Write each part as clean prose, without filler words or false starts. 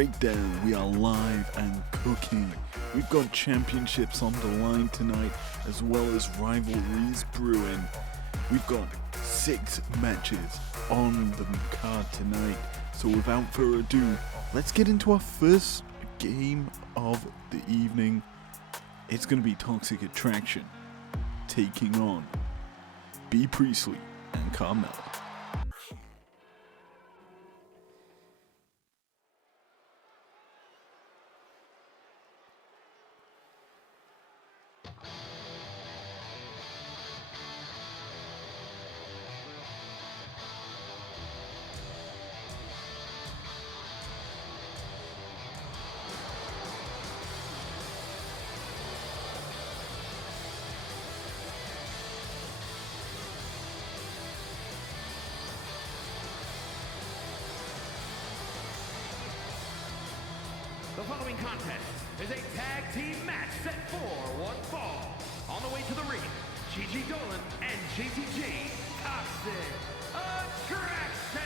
Breakdown. We are live and cooking. We've got championships on the line tonight, as well as rivalries brewing. We've got 6 matches on the card tonight. So without further ado, let's get into our first game of the evening. It's going to be Toxic Attraction taking on B. Priestley and Carmella. The following contest is a tag team match set for one fall. On the way to the ring, Gigi Dolan and JTG Toxic Attraction!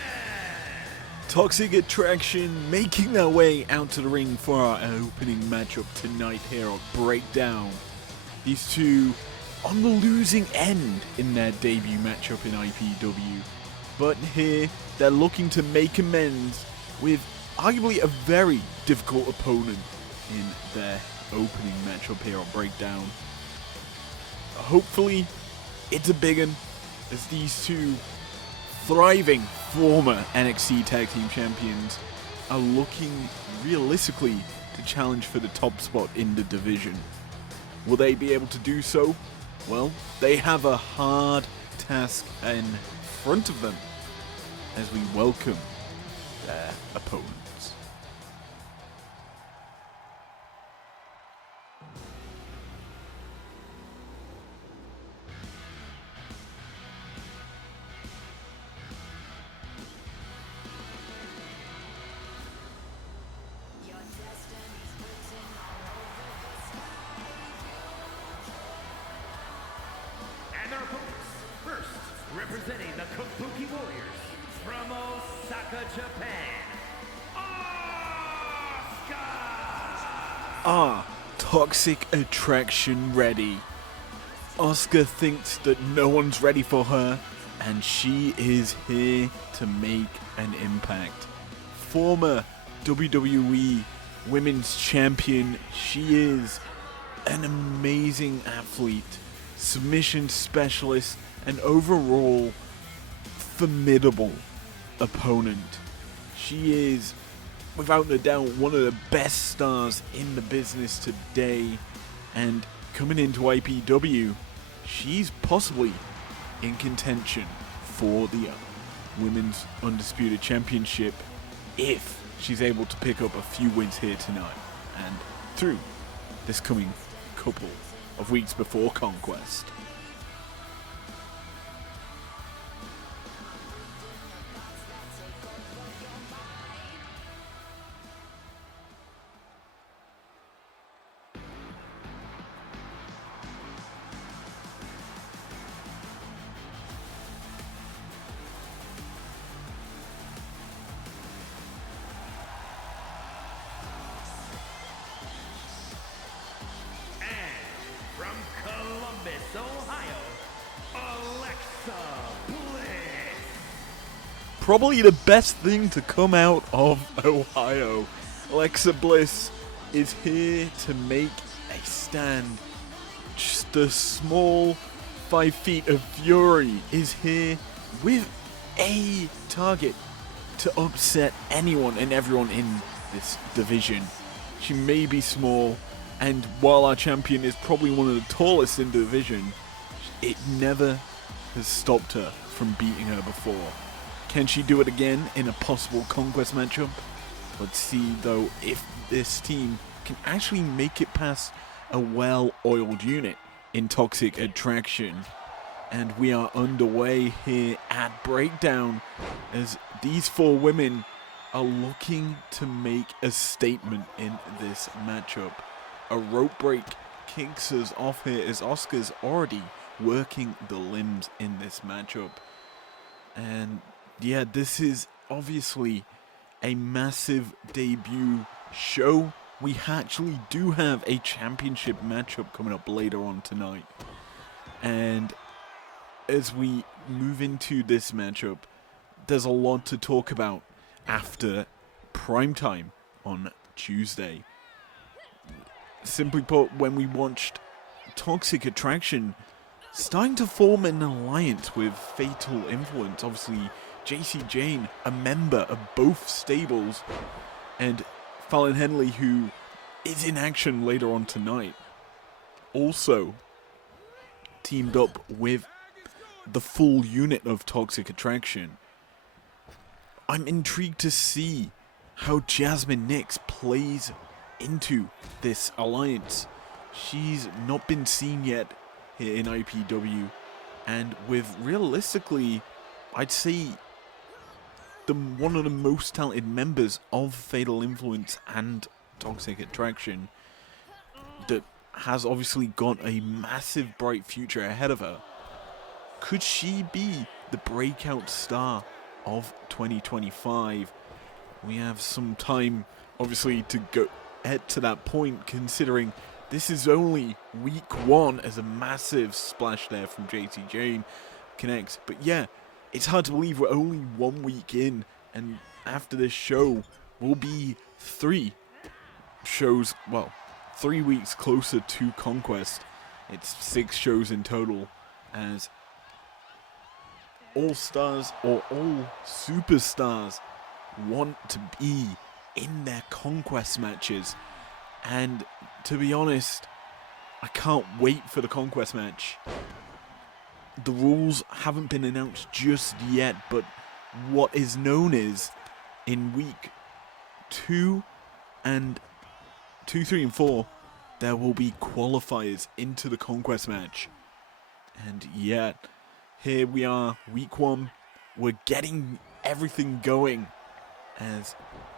Toxic Attraction making their way out to the ring for our opening matchup tonight here on Breakdown. These two on the losing end in their debut matchup in IPW. But here, they're looking to make amends with arguably a very difficult opponent in their opening matchup here on Breakdown. Hopefully, it's a big one, as these two thriving former NXT Tag Team Champions are looking realistically to challenge for the top spot in the division. Will they be able to do so? Well, they have a hard task in front of them as we welcome their opponents. And their opponents, first, representing the Kabuki Warriors from Osaka, Japan, Asuka! Toxic Attraction ready. Asuka thinks that no one's ready for her, and she is here to make an impact. Former WWE Women's Champion, she is an amazing athlete, submission specialist, and overall formidable opponent. She is, without a doubt, one of the best stars in the business today, and coming into IPW, she's possibly in contention for the Women's Undisputed Championship if she's able to pick up a few wins here tonight and through this coming couple of weeks before Conquest. From Columbus, Ohio, Alexa Bliss. Probably the best thing to come out of Ohio. Alexa Bliss is here to make a stand. Just a small 5 feet of fury is here with a target to upset anyone and everyone in this division. She may be small, and while our champion is probably one of the tallest in the division, it never has stopped her from beating her before. Can she do it again in a possible Conquest matchup? Let's see though if this team can actually make it past a well-oiled unit in Toxic Attraction. And we are underway here at Breakdown as these 4 women are looking to make a statement in this matchup. A rope break kicks us off here as Asuka's already working the limbs in this matchup. And yeah, this is obviously a massive debut show. We actually do have a championship matchup coming up later on tonight. And as we move into this matchup, there's a lot to talk about after Primetime on Tuesday. Simply put, when we watched Toxic Attraction starting to form an alliance with Fatal Influence, obviously JC Jane, a member of both stables, and Fallon Henley, who is in action later on tonight, also teamed up with the full unit of Toxic Attraction. I'm intrigued to see how Jasmine Nix plays into this alliance. She's not been seen yet here in IPW, and with realistically, I'd say one of the most talented members of Fatal Influence and Toxic Attraction, that has obviously got a massive bright future ahead of her. Could she be the breakout star of 2025? We have some time, obviously, to get to that point, considering this is only week 1, as a massive splash there from JC Jane connects. But yeah, it's hard to believe we're only 1 week in, and after this show, we'll be 3 shows, well, 3 weeks closer to Conquest. It's 6 shows in total, as all stars or all superstars want to be in their Conquest matches. And to be honest, I can't wait for the Conquest match. The rules haven't been announced just yet, but what is known is in week 2, 3, and 4, there will be qualifiers into the Conquest match. And yet, here we are, week 1. We're getting everything going, as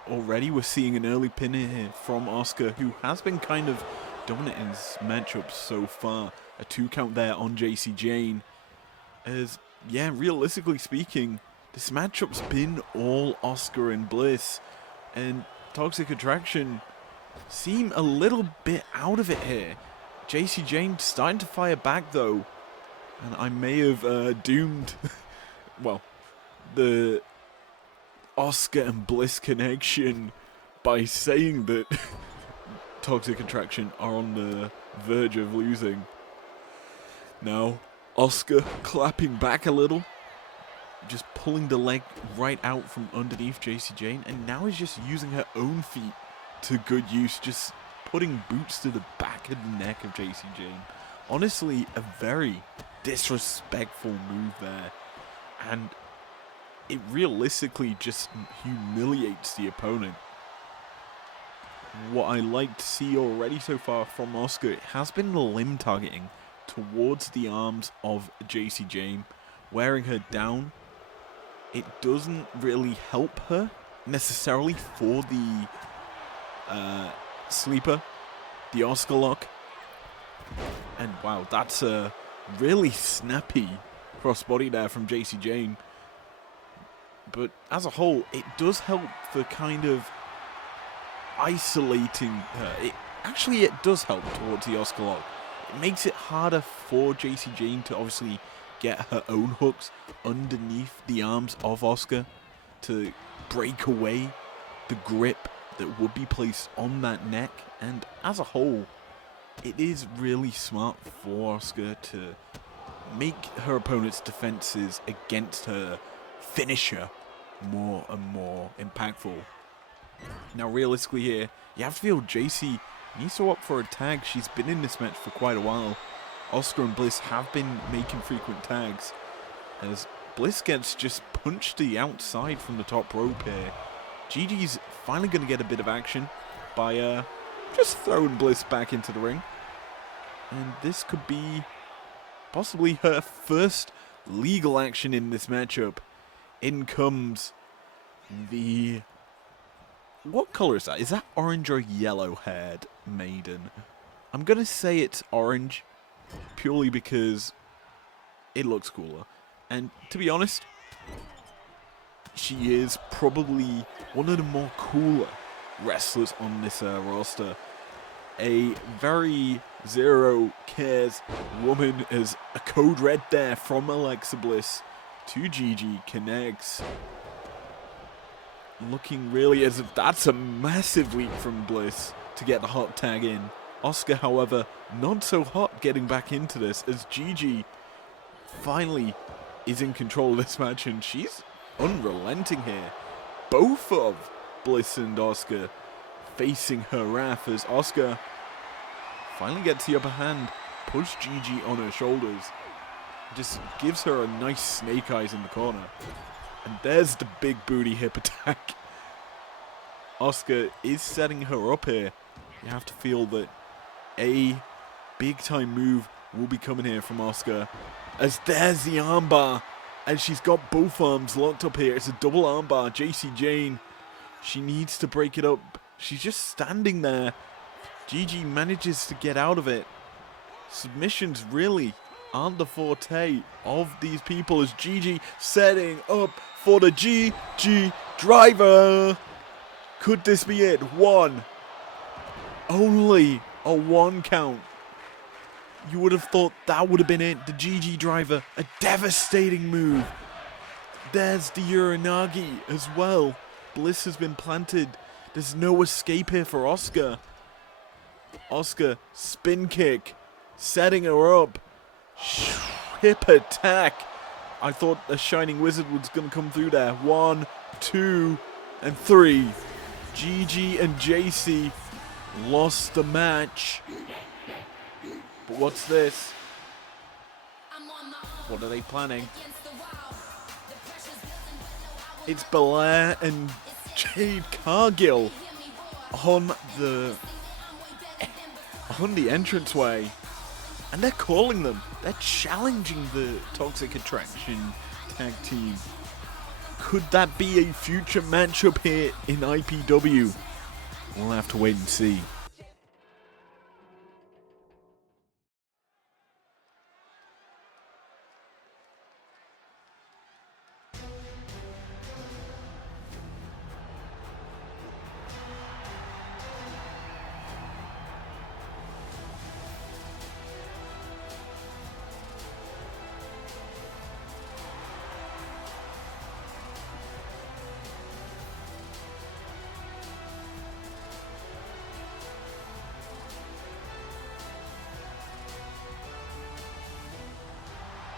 already we're seeing an early pin here from Asuka, who has been kind of dominant in his matchups so far. A 2 count there on JC Jane. As, yeah, realistically speaking, this matchup's been all Asuka and Bliss, and Toxic Attraction seem a little bit out of it here. JC Jane starting to fire back though, and I may have doomed, well, the Asuka and Bliss connection by saying that Toxic Attraction are on the verge of losing. Now, Asuka clapping back a little, just pulling the leg right out from underneath JC Jane, and now is just using her own feet to good use, just putting boots to the back of the neck of JC Jane. Honestly, a very disrespectful move there, and it realistically just humiliates the opponent. What I like to see already so far from Asuka has been the limb targeting towards the arms of JC Jane, wearing her down. It doesn't really help her necessarily for the sleeper, the Asuka lock. And wow, that's a really snappy crossbody there from JC Jane. But as a whole, it does help for kind of isolating her. It does help towards the Asuka lock. It makes it harder for JC Jane to obviously get her own hooks underneath the arms of Asuka to break away the grip that would be placed on that neck. And as a whole, it is really smart for Asuka to make her opponent's defenses against her finisher more and more impactful. Now realistically here, you have to feel JC needs to opt for a tag. She's been in this match for quite a while. Asuka and Bliss have been making frequent tags, as Bliss gets just punched to the outside from the top rope here. Gigi's finally going to get a bit of action by just throwing Bliss back into the ring. And this could be possibly her first legal action in this matchup. In comes the... what color is that? Is that orange or yellow-haired maiden? I'm going to say it's orange, purely because it looks cooler. And to be honest, she is probably one of the more cooler wrestlers on this roster. A very zero cares woman, as a code red there from Alexa Bliss to Gigi connects. Looking really as if that's a massive leap from Bliss to get the hot tag in. Asuka, however, not so hot getting back into this, as Gigi finally is in control of this match, and she's unrelenting here. Both of Bliss and Asuka facing her wrath, as Asuka finally gets the upper hand, puts Gigi on her shoulders, just gives her a nice snake eyes in the corner. And there's the big booty hip attack. Asuka is setting her up here. You have to feel that a big time move will be coming here from Asuka, as there's the armbar, and she's got both arms locked up here. It's a double armbar. JC Jane, she needs to break it up. She's just standing there. Gigi manages to get out of it. Submissions really aren't the forte of these people, as Gigi setting up for the GG driver. Could this be it? One. Only a one count. You would have thought that would have been it. The GG driver, a devastating move. There's the Uranagi as well. Bliss has been planted. There's no escape here for Asuka. Asuka, spin kick, setting her up. Hip attack. I thought the Shining Wizard was going to come through there. 1, 2, and 3. Gigi and JC lost the match. But what's this? What are they planning? It's Belair and Jade Cargill on the entranceway. And they're calling them. They're challenging the Toxic Attraction tag team. Could that be a future matchup here in IPW? We'll have to wait and see.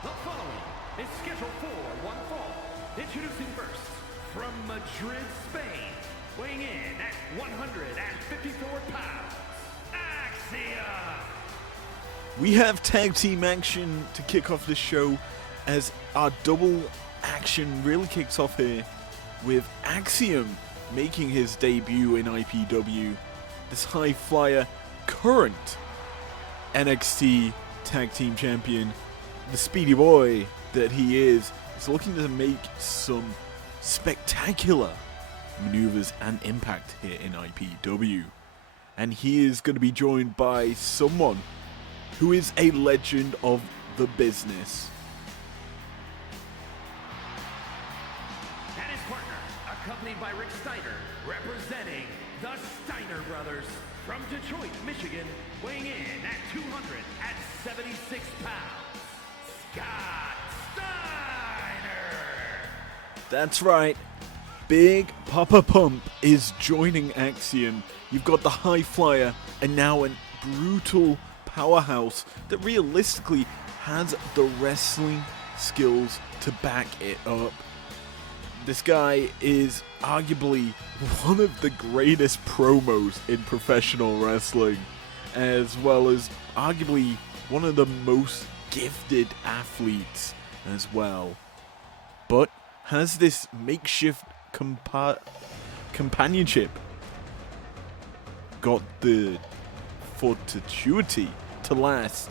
The following is scheduled for one fall. Introducing first, from Madrid, Spain, weighing in at 154 pounds, Axiom. We have tag team action to kick off this show, as our double action really kicks off here with Axiom making his debut in IPW. This high flyer, current NXT tag team champion, the speedy boy that he is looking to make some spectacular maneuvers and impact here in IPW. And he is going to be joined by someone who is a legend of the business. And his partner, accompanied by Rick Steiner, representing the Steiner brothers from Detroit, Michigan, weighing in at 276 pounds, Scott Steiner. That's right. Big Papa Pump is joining Axiom. You've got the high flyer and now a brutal powerhouse that realistically has the wrestling skills to back it up. This guy is arguably one of the greatest promos in professional wrestling, as well as arguably one of the most gifted athletes as well. But has this makeshift companionship got the fortitude to last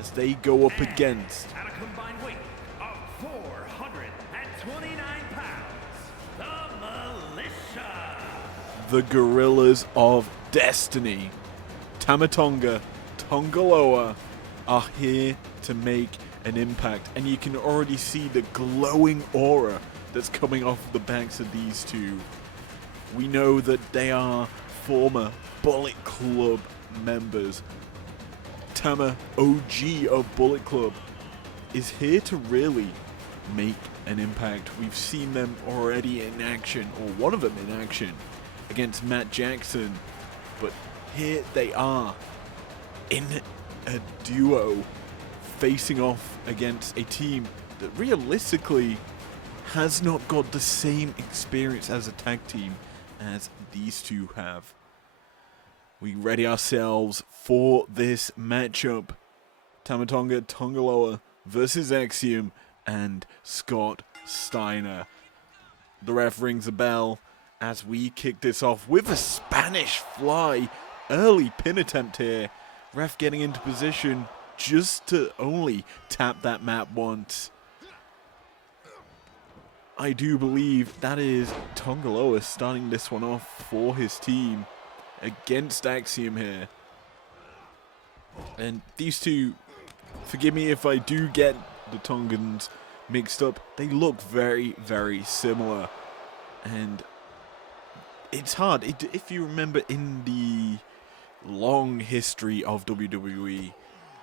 as they go up against at a combined weight of 429 pounds, the Militia. the Gorillas of Destiny. Tama Tonga, Tongaloa are here to make an impact, and you can already see the glowing aura that's coming off the backs of these two. We know that they are former Bullet Club members. Tama, OG of Bullet Club, is here to really make an impact. We've seen them already in action, or one of them in action, against Matt Jackson. But here they are in a duo facing off against a team that realistically has not got the same experience as a tag team as these two have. We ready ourselves for this matchup. Tama Tonga Tongaloa versus Axiom and Scott Steiner. The ref rings a bell as we kick this off with a Spanish fly. Early pin attempt here. Ref getting into position just to only tap that mat once. I do believe that is Tongaloa starting this one off for his team against Axiom here. And these two, forgive me if I do get the Tongans mixed up, they look very, very similar. And it's hard. If you remember in the long history of WWE,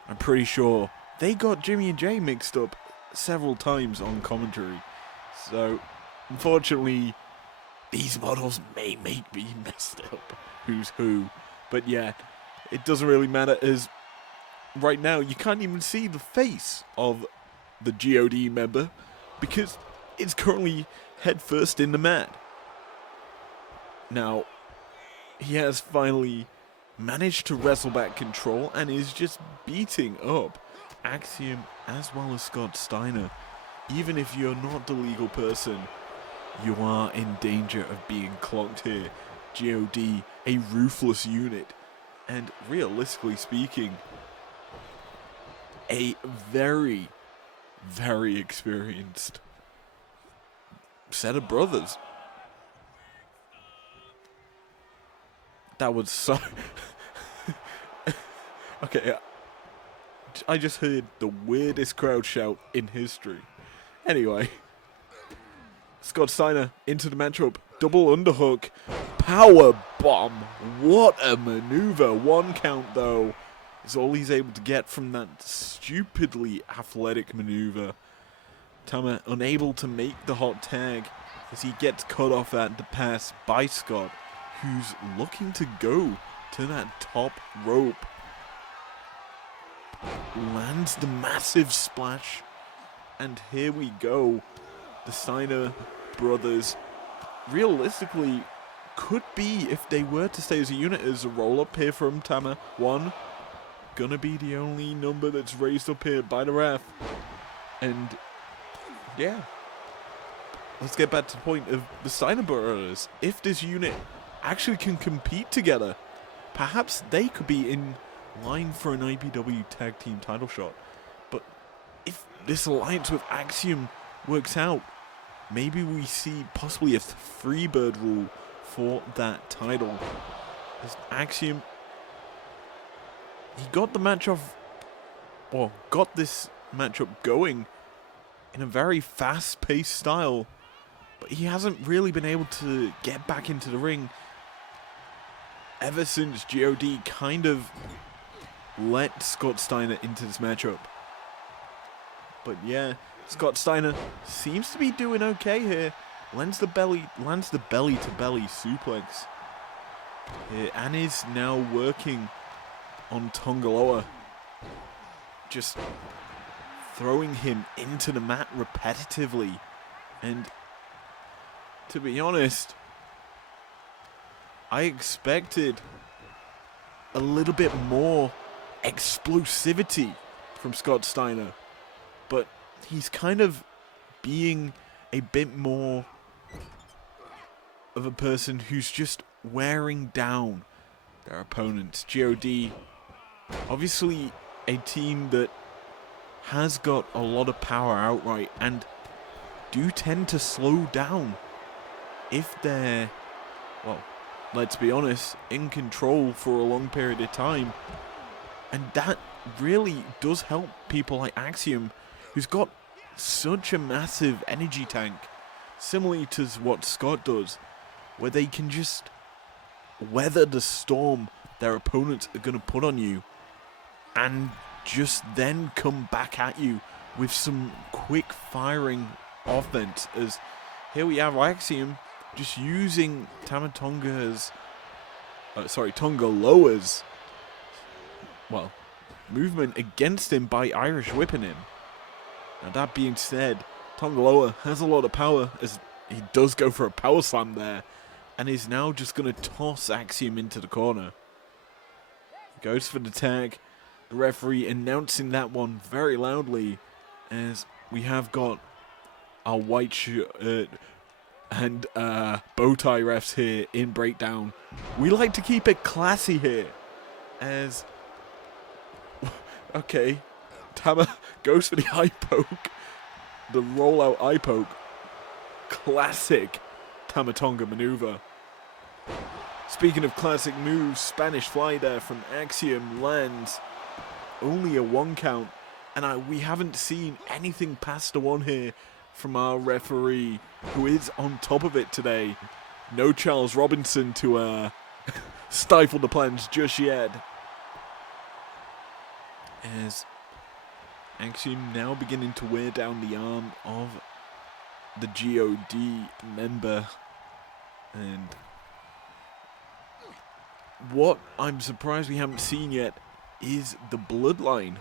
I'm pretty sure they got Jimmy and Jay mixed up several times on commentary. So, unfortunately, these models may make me messed up who's who. But yeah, it doesn't really matter, as right now you can't even see the face of the GOD member because it's currently head first in the mat. Now, he has finally managed to wrestle back control and is just beating up Axiom as well as Scott Steiner. Even if you're not the legal person, you are in danger of being clocked here. GOD, a ruthless unit, and realistically speaking, a very, very experienced set of brothers. That was so... Okay, I just heard the weirdest crowd shout in history. Anyway, Scott Steiner into the matchup. Double underhook. Power bomb. What a maneuver. 1 count, though, is all he's able to get from that stupidly athletic maneuver. Tama unable to make the hot tag as he gets cut off at the pass by Scott, who's looking to go to that top rope. Lands the massive splash. And here we go. The Steiner brothers realistically could be, if they were to stay as a unit, as a roll-up here from Tama. 1. Gonna be the only number that's raised up here by the ref. And yeah. Let's get back to the point of the Steiner brothers. If this unit actually can compete together, perhaps they could be in line for an IPW tag team title shot. But if this alliance with Axiom works out, maybe we see possibly a Freebird rule for that title. As Axiom, he got the match off, or got this matchup going in a very fast-paced style, but he hasn't really been able to get back into the ring ever since GOD kind of let Scott Steiner into this matchup. But yeah, Scott Steiner seems to be doing okay here. Lands the belly to belly suplex here, and is now working on Tongaloa, just throwing him into the mat repetitively. And to be honest, I expected a little bit more explosivity from Scott Steiner, but he's kind of being a bit more of a person who's just wearing down their opponents. GOD, obviously a team that has got a lot of power outright and do tend to slow down if they're, well, let's be honest, in control for a long period of time. And that really does help people like Axiom, who's got such a massive energy tank. similarly to what Scott does, where they can just weather the storm their opponents are going to put on you and just then come back at you with some quick firing offense. As here we have Axiom just using Tonga Loa's movement against him by Irish whipping him. Now that being said, Tonga Loa has a lot of power as he does go for a power slam there and is now just going to toss Axiom into the corner. Goes for the tag. The referee announcing that one very loudly as we have got our white shirt and bow tie refs here in Breakdown. We like to keep it classy here as okay, Tama goes for the eye poke, the rollout eye poke. Classic Tama Tonga maneuver. Speaking of classic moves, Spanish fly there from Axiom lands. Only a 1 count. And we haven't seen anything past a 1 here from our referee, who is on top of it today. No Charles Robinson to stifle the plans just yet. As Axiom now beginning to wear down the arm of the GOD member. And what I'm surprised we haven't seen yet is the bloodline.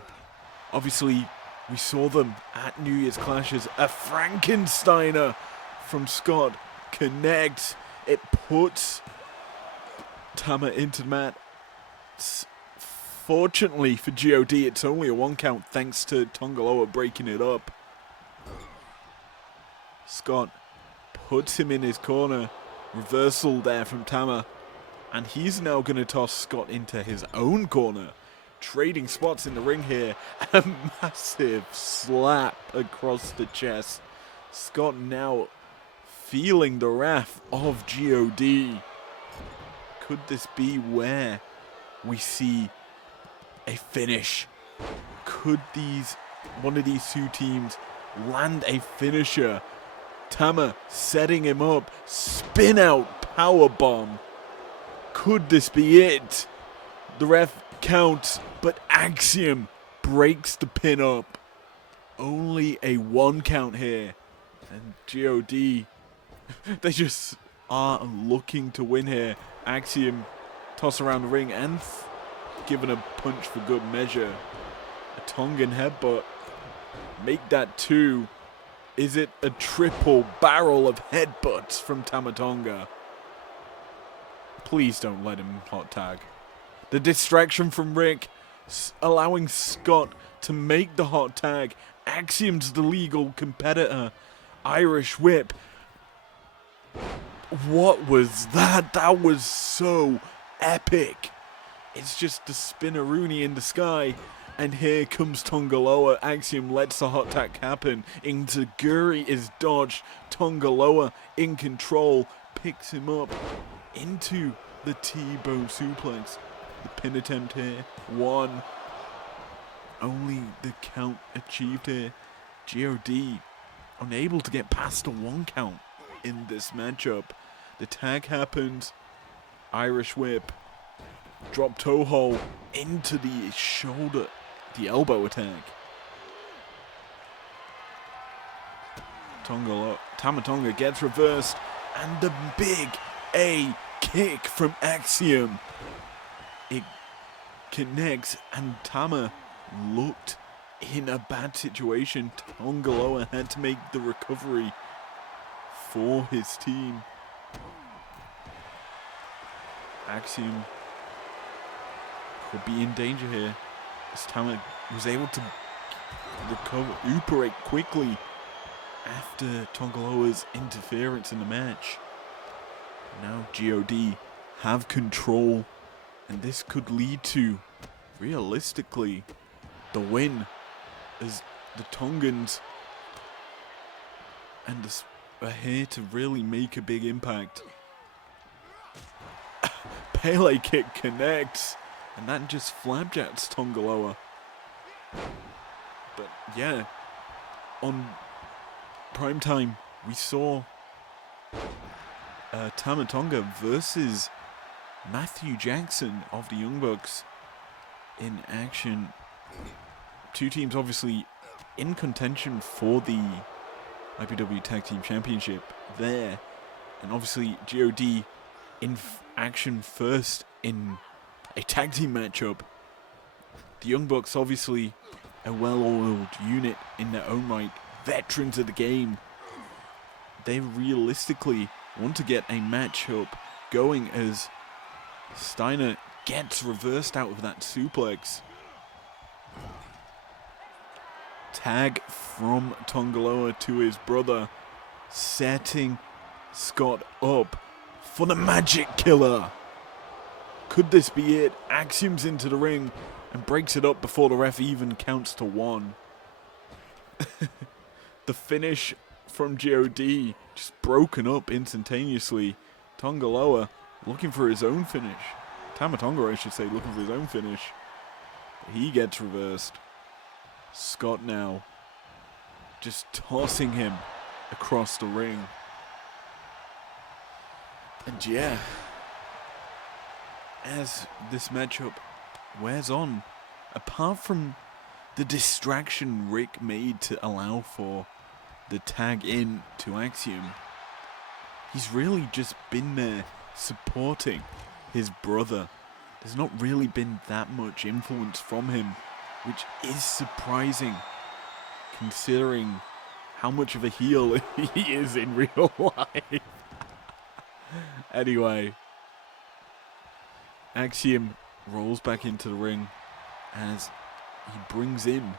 Obviously, we saw them at New Year's Clashes. A Frankensteiner from Scott connects. It puts Tama into the mat. Fortunately for GOD, it's only a 1 count thanks to Tonga Loa breaking it up. Scott puts him in his corner. Reversal there from Tama. And he's now going to toss Scott into his own corner. Trading spots in the ring here. A massive slap across the chest. Scott now feeling the wrath of GOD. Could this be where we see a finish? Could one of these two teams land a finisher? Tama setting him up. Spin out power bomb. Could this be it? The ref counts, but Axiom breaks the pin up. Only a 1 count here. And GOD, they just are looking to win here. Axiom toss around the ring and given a punch for good measure. A Tongan headbutt. Make that 2. Is it a triple barrel of headbutts from Tama Tonga? Please don't let him hot tag. The distraction from Rick, allowing Scott to make the hot tag. Axiom's the legal competitor. Irish whip. What was that? That was so epic. It's just the spinneroonie in the sky. And here comes Tonga Loa. Axiom lets the hot tag happen. Inzaguri is dodged. Tonga Loa in control. Picks him up into the T-bone suplex. The pin attempt here. 1. Only the count achieved here. GOD unable to get past a 1 count in this matchup. The tag happens. Irish whip. Drop toe hold into the shoulder. The elbow attack. Tama Tonga gets reversed. And the big A kick from Axiom. It connects and Tama looked in a bad situation. Tonga Loa had to make the recovery for his team. Axiom could be in danger here as Tama was able to recuperate quickly after Tonga Loa's interference in the match. Now GOD have control, and this could lead to, realistically, the win, as the Tongans are here to really make a big impact. Pele kick connects, and that just flapjacks Tonga Loa. But yeah, on Primetime, we saw Tama Tonga versus Matthew Jackson of the Young Bucks in action. Two teams obviously in contention for the IPW Tag Team Championship there. And obviously GOD in action first in a tag team matchup. The Young Bucks obviously a well-oiled unit in their own right. Veterans of the game. They realistically want to get a matchup going as Steiner gets reversed out of that suplex. Tag from Tongaloa to his brother, setting Scott up for the Magic Killer. Could this be it? Axiom's into the ring and breaks it up before the ref even counts to 1. The finish from GOD just broken up instantaneously. Tongaloa looking for his own finish. Tama Tonga, I should say, looking for his own finish. But he gets reversed. Scott now just tossing him across the ring. And yeah, as this matchup wears on, apart from the distraction Rick made to allow for the tag in to Axiom, he's really just been there supporting his brother. There's not really been that much influence from him, which is surprising considering how much of a heel he is in real life. Anyway, Axiom rolls back into the ring as he brings in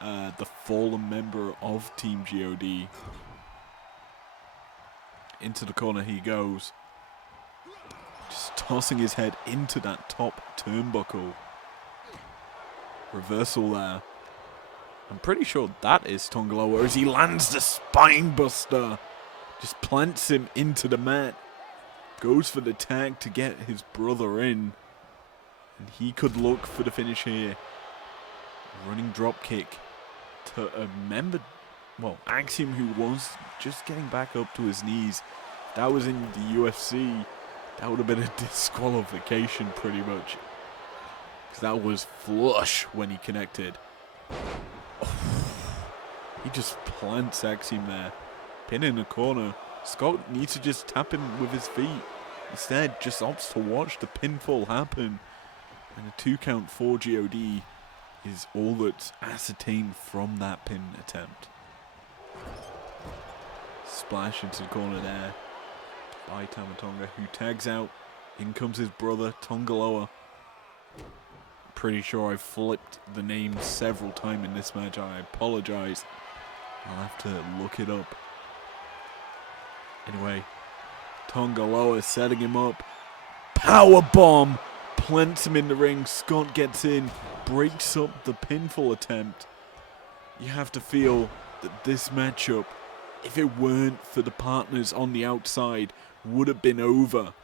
the fallen member of Team GOD. Into the corner he goes, just tossing his head into that top turnbuckle. Reversal there. I'm pretty sure that is Tongaloa as he lands the spine buster. Just plants him into the mat. Goes for the tag to get his brother in. And he could look for the finish here. Running drop kick to a member, well, Axiom, who was just getting back up to his knees. If that was in the UFC, that would have been a disqualification pretty much. Because that was flush when he connected. He just plants Axiom there. Pin in the corner. Scott needs to just tap him with his feet. Instead, just opts to watch the pinfall happen. And a 2 count for GOD is all that's ascertained from that pin attempt. Splash into the corner there by Tama Tonga, who tags out. In comes his brother, Tongaloa. Pretty sure I flipped the name several times in this match. I apologize. I'll have to look it up. Anyway, Tongaloa setting him up. Power bomb! Plants him in the ring. Scott gets in. Breaks up the pinfall attempt. You have to feel that this matchup, if it weren't for the partners on the outside, would have been over.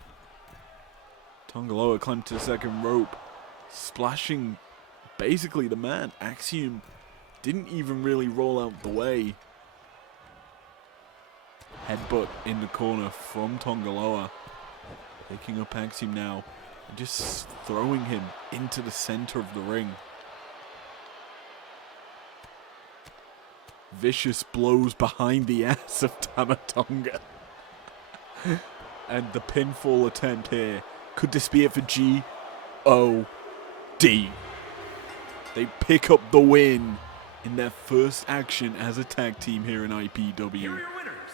Tongaloa climbed to the second rope. Splashing basically the mat. Axiom didn't even really roll out the way. Headbutt in the corner from Tongaloa. Picking up Axiom now and just throwing him into the center of the ring. Vicious blows behind the ass of Tama Tonga. And the pinfall attempt here. Could this be it for GOD? They pick up the win in their first action as a tag team here in IPW. Here are your winners,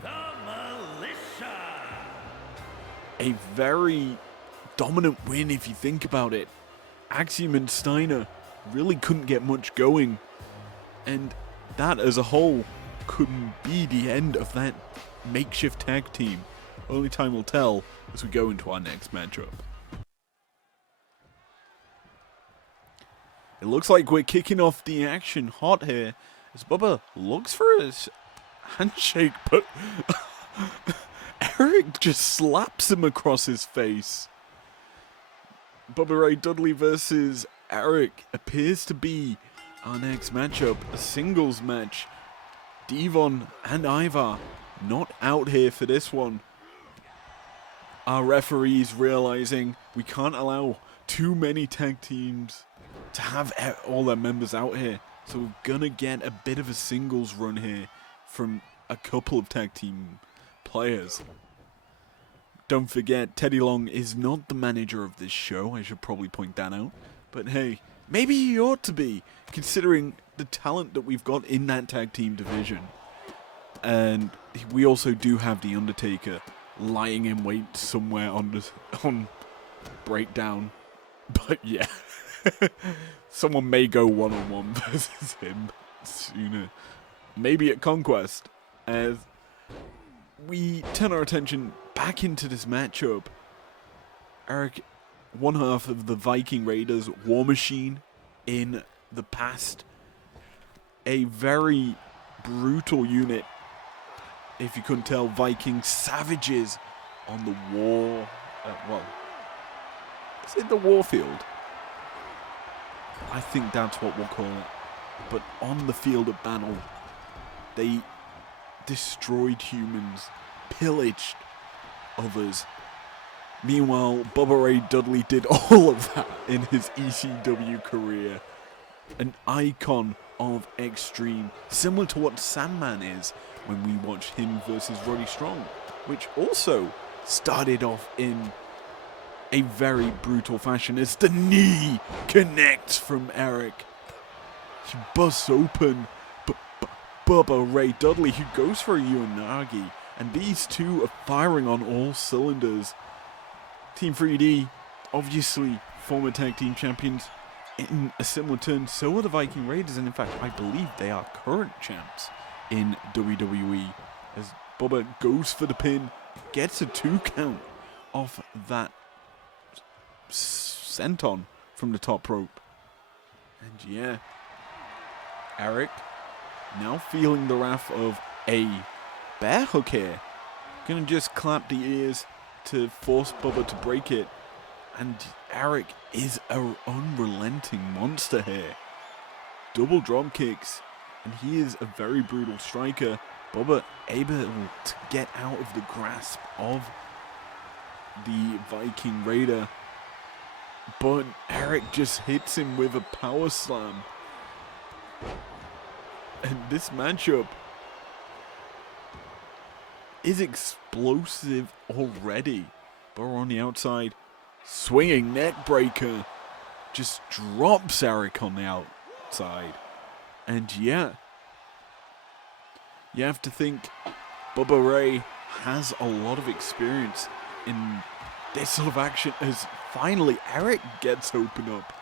the Militia. A very dominant win if you think about it. Axiom and Steiner really couldn't get much going. And that as a whole couldn't be the end of that makeshift tag team. Only time will tell as we go into our next matchup. It looks like we're kicking off the action hot here as Bubba looks for his handshake, but Eric just slaps him across his face. Bubba Ray Dudley versus Eric appears to be our next matchup, a singles match. Devon and Ivar not out here for this one. Our referees realizing we can't allow too many tag teams to have all their members out here. So we're gonna get a bit of a singles run here from a couple of tag team players. Don't forget, Teddy Long is not the manager of this show. I should probably point that out. But hey, maybe he ought to be, considering the talent that we've got in that tag team division. And we also do have The Undertaker lying in wait somewhere on Breakdown. But yeah, someone may go one-on-one versus him sooner. Maybe at Conquest, as we turn our attention back into this matchup. Eric, one half of the Viking Raiders War Machine in the past. A very brutal unit. If you couldn't tell, Viking savages on the war. Is it the warfield? I think that's what we'll call it. But on the field of battle, they destroyed humans, pillaged others. Meanwhile, Bubba Ray Dudley did all of that in his ECW career. An icon of extreme, similar to what Sandman is when we watch him versus Roddy Strong, which also started off in a very brutal fashion as the knee connects from Eric. He busts open Bubba Ray Dudley, who goes for a Uranagi, and these two are firing on all cylinders. Team 3D, obviously former tag team champions in a similar turn. So are the Viking Raiders, and in fact, I believe they are current champs in WWE. As Bubba goes for the pin, gets a 2 count off that senton from the top rope. And yeah, Eric now feeling the wrath of a bear hook here. Gonna just clap the ears to force Bubba to break it. And Eric is an unrelenting monster here. Double drop kicks, and he is a very brutal striker. Bubba able to get out of the grasp of the Viking Raider. But Eric just hits him with a power slam. And this matchup is explosive already. Bubba on the outside, swinging neck breaker, just drops Eric on the outside. And yeah, you have to think Bubba Ray has a lot of experience in this sort of action, as finally Eric gets open up.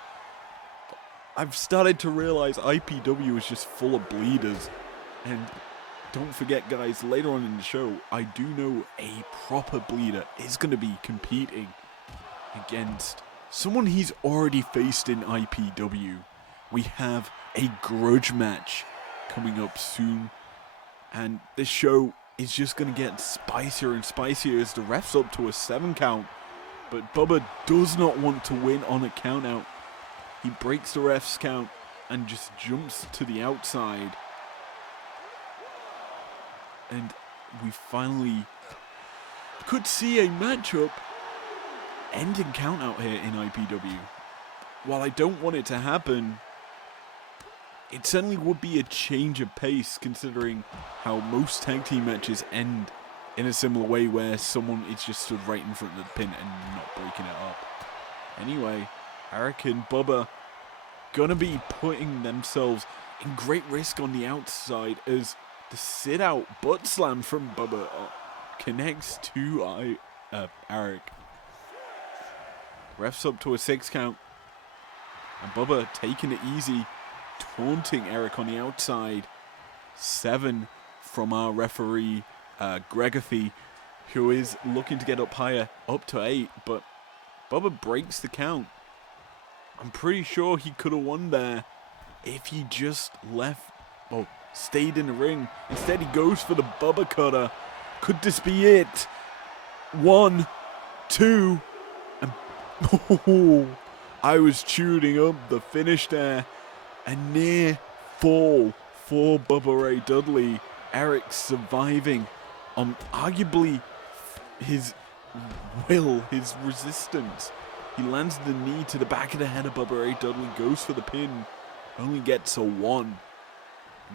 I've started to realize IPW is just full of bleeders. And don't forget, guys, later on in the show, I do know a proper bleeder is going to be competing against someone he's already faced in IPW. We have a grudge match coming up soon. And this show is just going to get spicier and spicier as the ref's up to a 7 count. But Bubba does not want to win on a count out. He breaks the ref's count and just jumps to the outside. And we finally could see a matchup ending count out here in IPW. While I don't want it to happen, it certainly would be a change of pace, considering how most tag team matches end in a similar way, where someone is just stood right in front of the pin and not breaking it up. Anyway, Eric and Bubba gonna be putting themselves in great risk on the outside, as the sit-out butt slam from Bubba connects to Eric. Ref's up to a 6 count. And Bubba taking it easy, taunting Eric on the outside. 7 from our referee, Gregathy, who is looking to get up higher, up to 8. But Bubba breaks the count. I'm pretty sure he could have won there if he just stayed in the ring. Instead, he goes for the Bubba cutter. Could this be it? 1, 2, and I was tuning up the finish there. A near fall for Bubba Ray Dudley. Eric surviving arguably his will, his resistance. He lands the knee to the back of the head of Bubba Ray Dudley, goes for the pin, only gets a 1.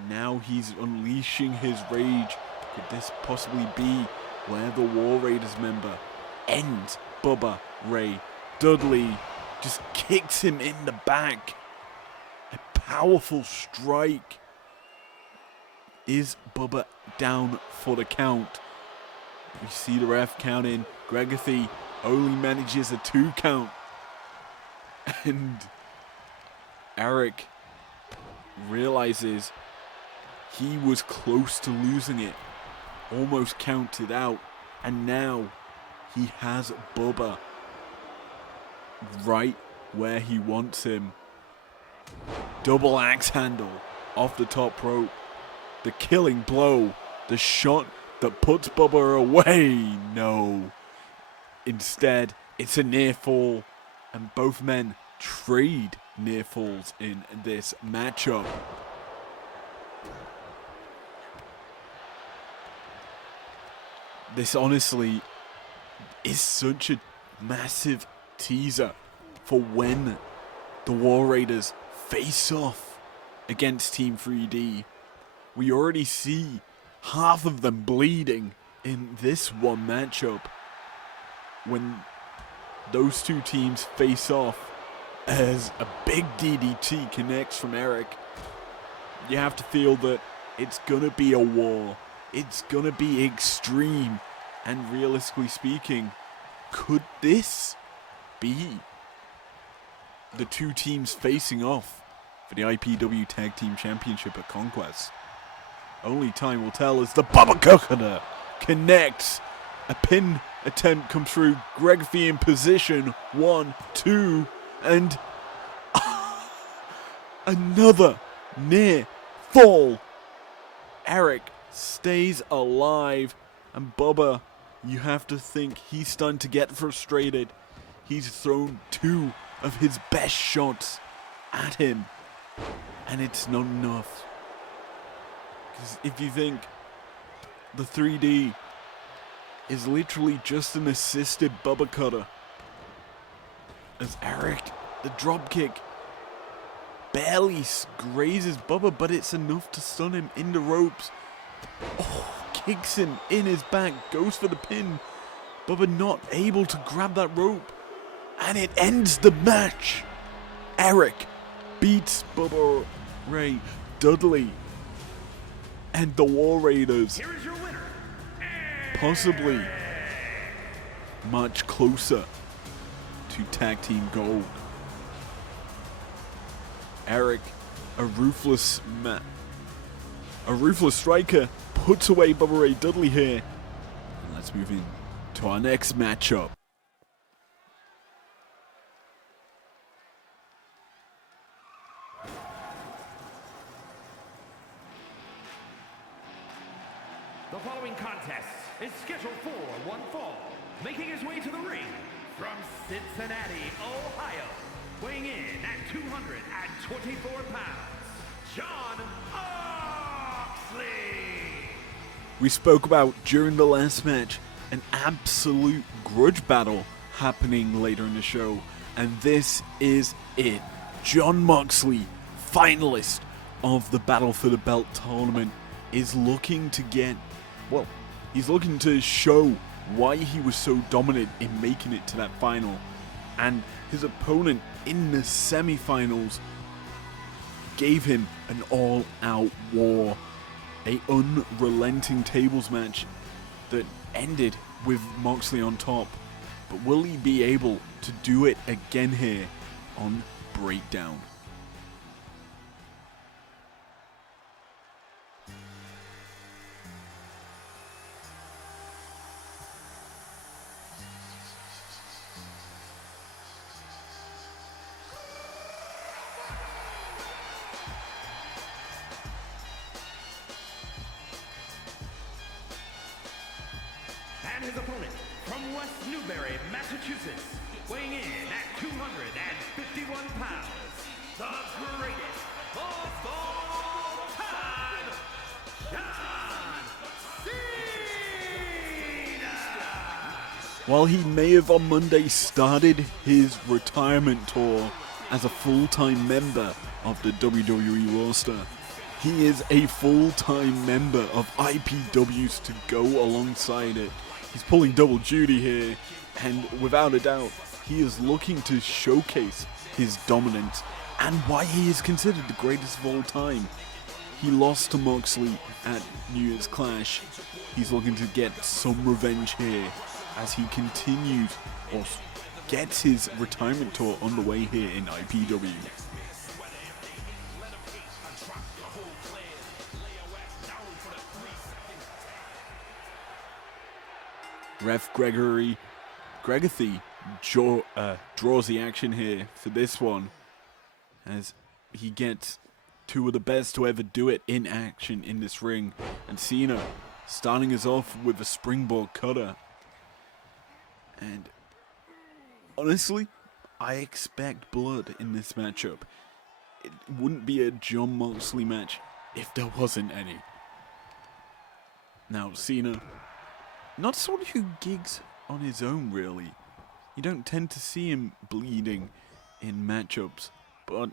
Now he's unleashing his rage. Could this possibly be where the War Raiders member ends Bubba Ray Dudley? Just kicks him in the back. A powerful strike. Is Bubba down for the count? We see the ref count in. Gregathy only manages a 2 count. And Eric realizes he was close to losing it. Almost counted out. And now he has Bubba right where he wants him. Double axe handle off the top rope. The killing blow. The shot that puts Bubba away. No. Instead, it's a near fall. And both men trade near falls in this matchup. This honestly is such a massive teaser for when the War Raiders face off against Team 3D. We already see half of them bleeding in this one matchup. When those two teams face off, as a big DDT connects from Eric, you have to feel that it's gonna be a war. It's gonna be extreme. And realistically speaking, could this be the two teams facing off for the IPW Tag Team Championship at Conquest? Only time will tell as the Bubba Coconut connects. A pin attempt comes through. Gregathy in position. 1, 2, and another near fall. Eric stays alive, and Bubba, you have to think he's starting to get frustrated. He's thrown 2 of his best shots at him, and it's not enough. Because if you think the 3D is literally just an assisted Bubba Cutter, as Eric, the dropkick, barely grazes Bubba, but it's enough to stun him in the ropes. Oh, kicks him in his back, goes for the pin. Bubba not able to grab that rope, and it ends the match. Eric beats Bubba Ray Dudley, and the War Raiders Here is your winner, possibly much closer to tag team gold. Eric, a ruthless striker, puts away Bubba Ray Dudley here. And let's move in to our next matchup. The following contest is scheduled for one fall. Making his way to the ring from Cincinnati, Ohio, weighing in at 224 pounds, John Oxley. We spoke about during the last match an absolute grudge battle happening later in the show, and this is it. Jon Moxley, finalist of the Battle for the Belt tournament, is looking to get, well, he's looking to show why he was so dominant in making it to that final. And his opponent in the semi-finals gave him an all-out war. A unrelenting tables match that ended with Moxley on top. But will he be able to do it again here on Breakdown? And his opponent from West Newbury, Massachusetts, weighing in at 251 pounds, the greatest of all time, John Cena! While he may have on Monday started his retirement tour as a full-time member of the WWE roster, he is a full-time member of IPWs to go alongside it. He's pulling double duty here, and without a doubt, he is looking to showcase his dominance and why he is considered the greatest of all time. He lost to Moxley at New Year's Clash. He's looking to get some revenge here as he continues or gets his retirement tour underway here in IPW. Ref Gregory draws the action here for this one as he gets two of the best to ever do it in action in this ring. And Cena starting us off with a springboard cutter. And honestly, I expect blood in this matchup. It wouldn't be a Jon Moxley match if there wasn't any. Now, Cena, not someone who gigs on his own, really. You don't tend to see him bleeding in matchups, but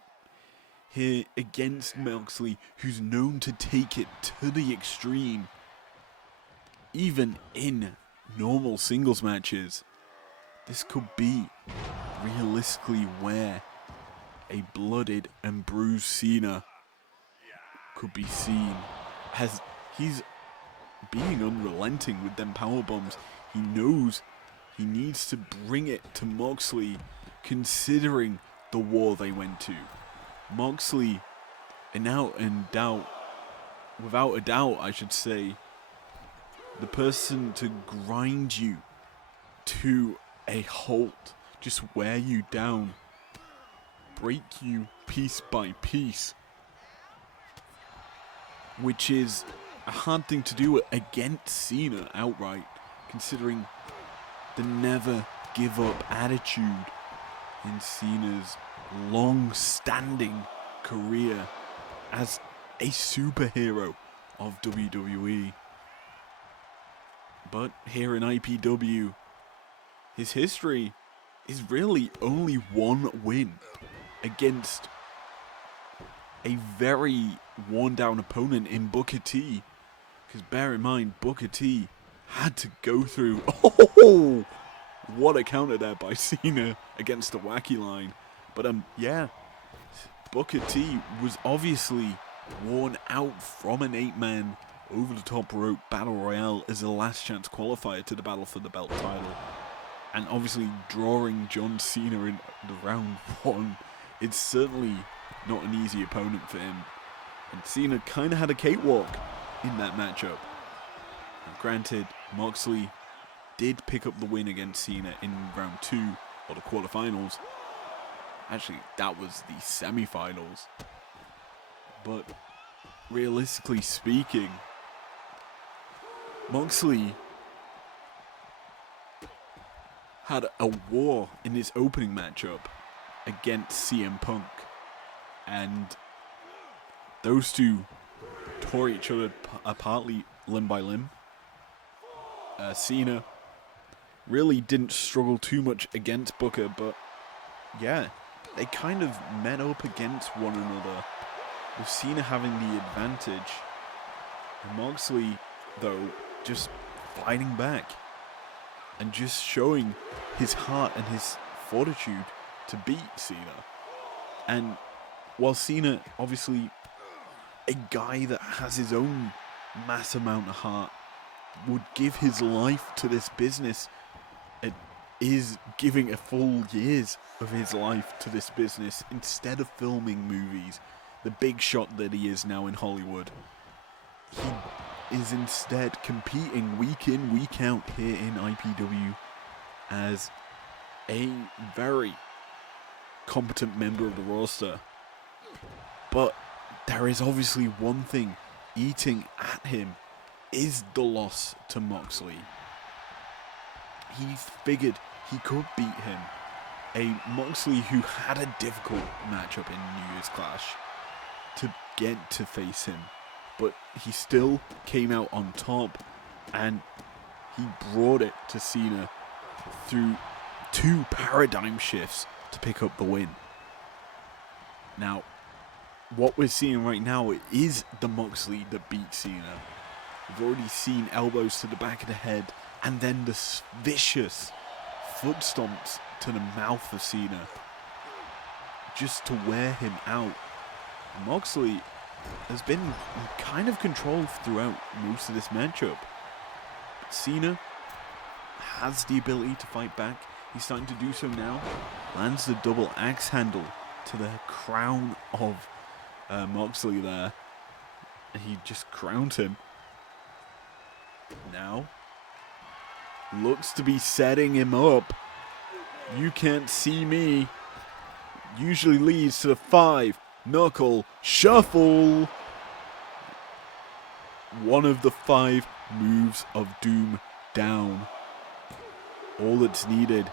here against Moxley, who's known to take it to the extreme, even in normal singles matches, this could be realistically where a blooded and bruised Cena could be seen, as he's being unrelenting with them powerbombs. He knows he needs to bring it to Moxley, considering the war they went to. Moxley, without a doubt, I should say, the person to grind you to a halt, just wear you down, break you piece by piece, which is a hard thing to do against Cena outright, considering the never give up attitude in Cena's long-standing career as a superhero of WWE. But here in IPW, his history is really only one win against a very worn-down opponent in Booker T. Because bear in mind, Booker T had to go through... Oh! What a counter there by Cena against the wacky line. But yeah, Booker T was obviously worn out from an 8-man over-the-top rope battle royale as a last chance qualifier to the battle for the belt title. And obviously drawing John Cena in the round 1, it's certainly not an easy opponent for him. And Cena kind of had a cakewalk in that matchup. Now, granted, Moxley did pick up the win against Cena in round 2, or the quarterfinals. Actually, that was the semifinals. But realistically speaking, Moxley had a war in his opening matchup against CM Punk, and those two tore each other apart limb by limb. Cena really didn't struggle too much against Booker, but yeah, they kind of met up against one another, with Cena having the advantage, and Moxley, though, just fighting back and just showing his heart and his fortitude to beat Cena. And while Cena, obviously a guy that has his own mass amount of heart, would give his life to this business, it is giving a full years of his life to this business instead of filming movies, the big shot that he is now in Hollywood. He is instead competing week in, week out here in IPW as a very competent member of the roster. But there is obviously one thing eating at him, is the loss to Moxley. He figured he could beat him. A Moxley who had a difficult matchup in New Year's Clash to get to face him. But he still came out on top, and he brought it to Cena through 2 paradigm shifts to pick up the win. Now, what we're seeing right now is the Moxley that beat Cena. We've already seen elbows to the back of the head and then the vicious foot stomps to the mouth of Cena just to wear him out. Moxley has been in kind of control throughout most of this matchup. But Cena has the ability to fight back. He's starting to do so now. Lands the double axe handle to the crown of Moxley there. And he just crowned him. Now, looks to be setting him up. You can't see me. Usually leads to the 5-knuckle shuffle. One of the 5 moves of doom down. All that's needed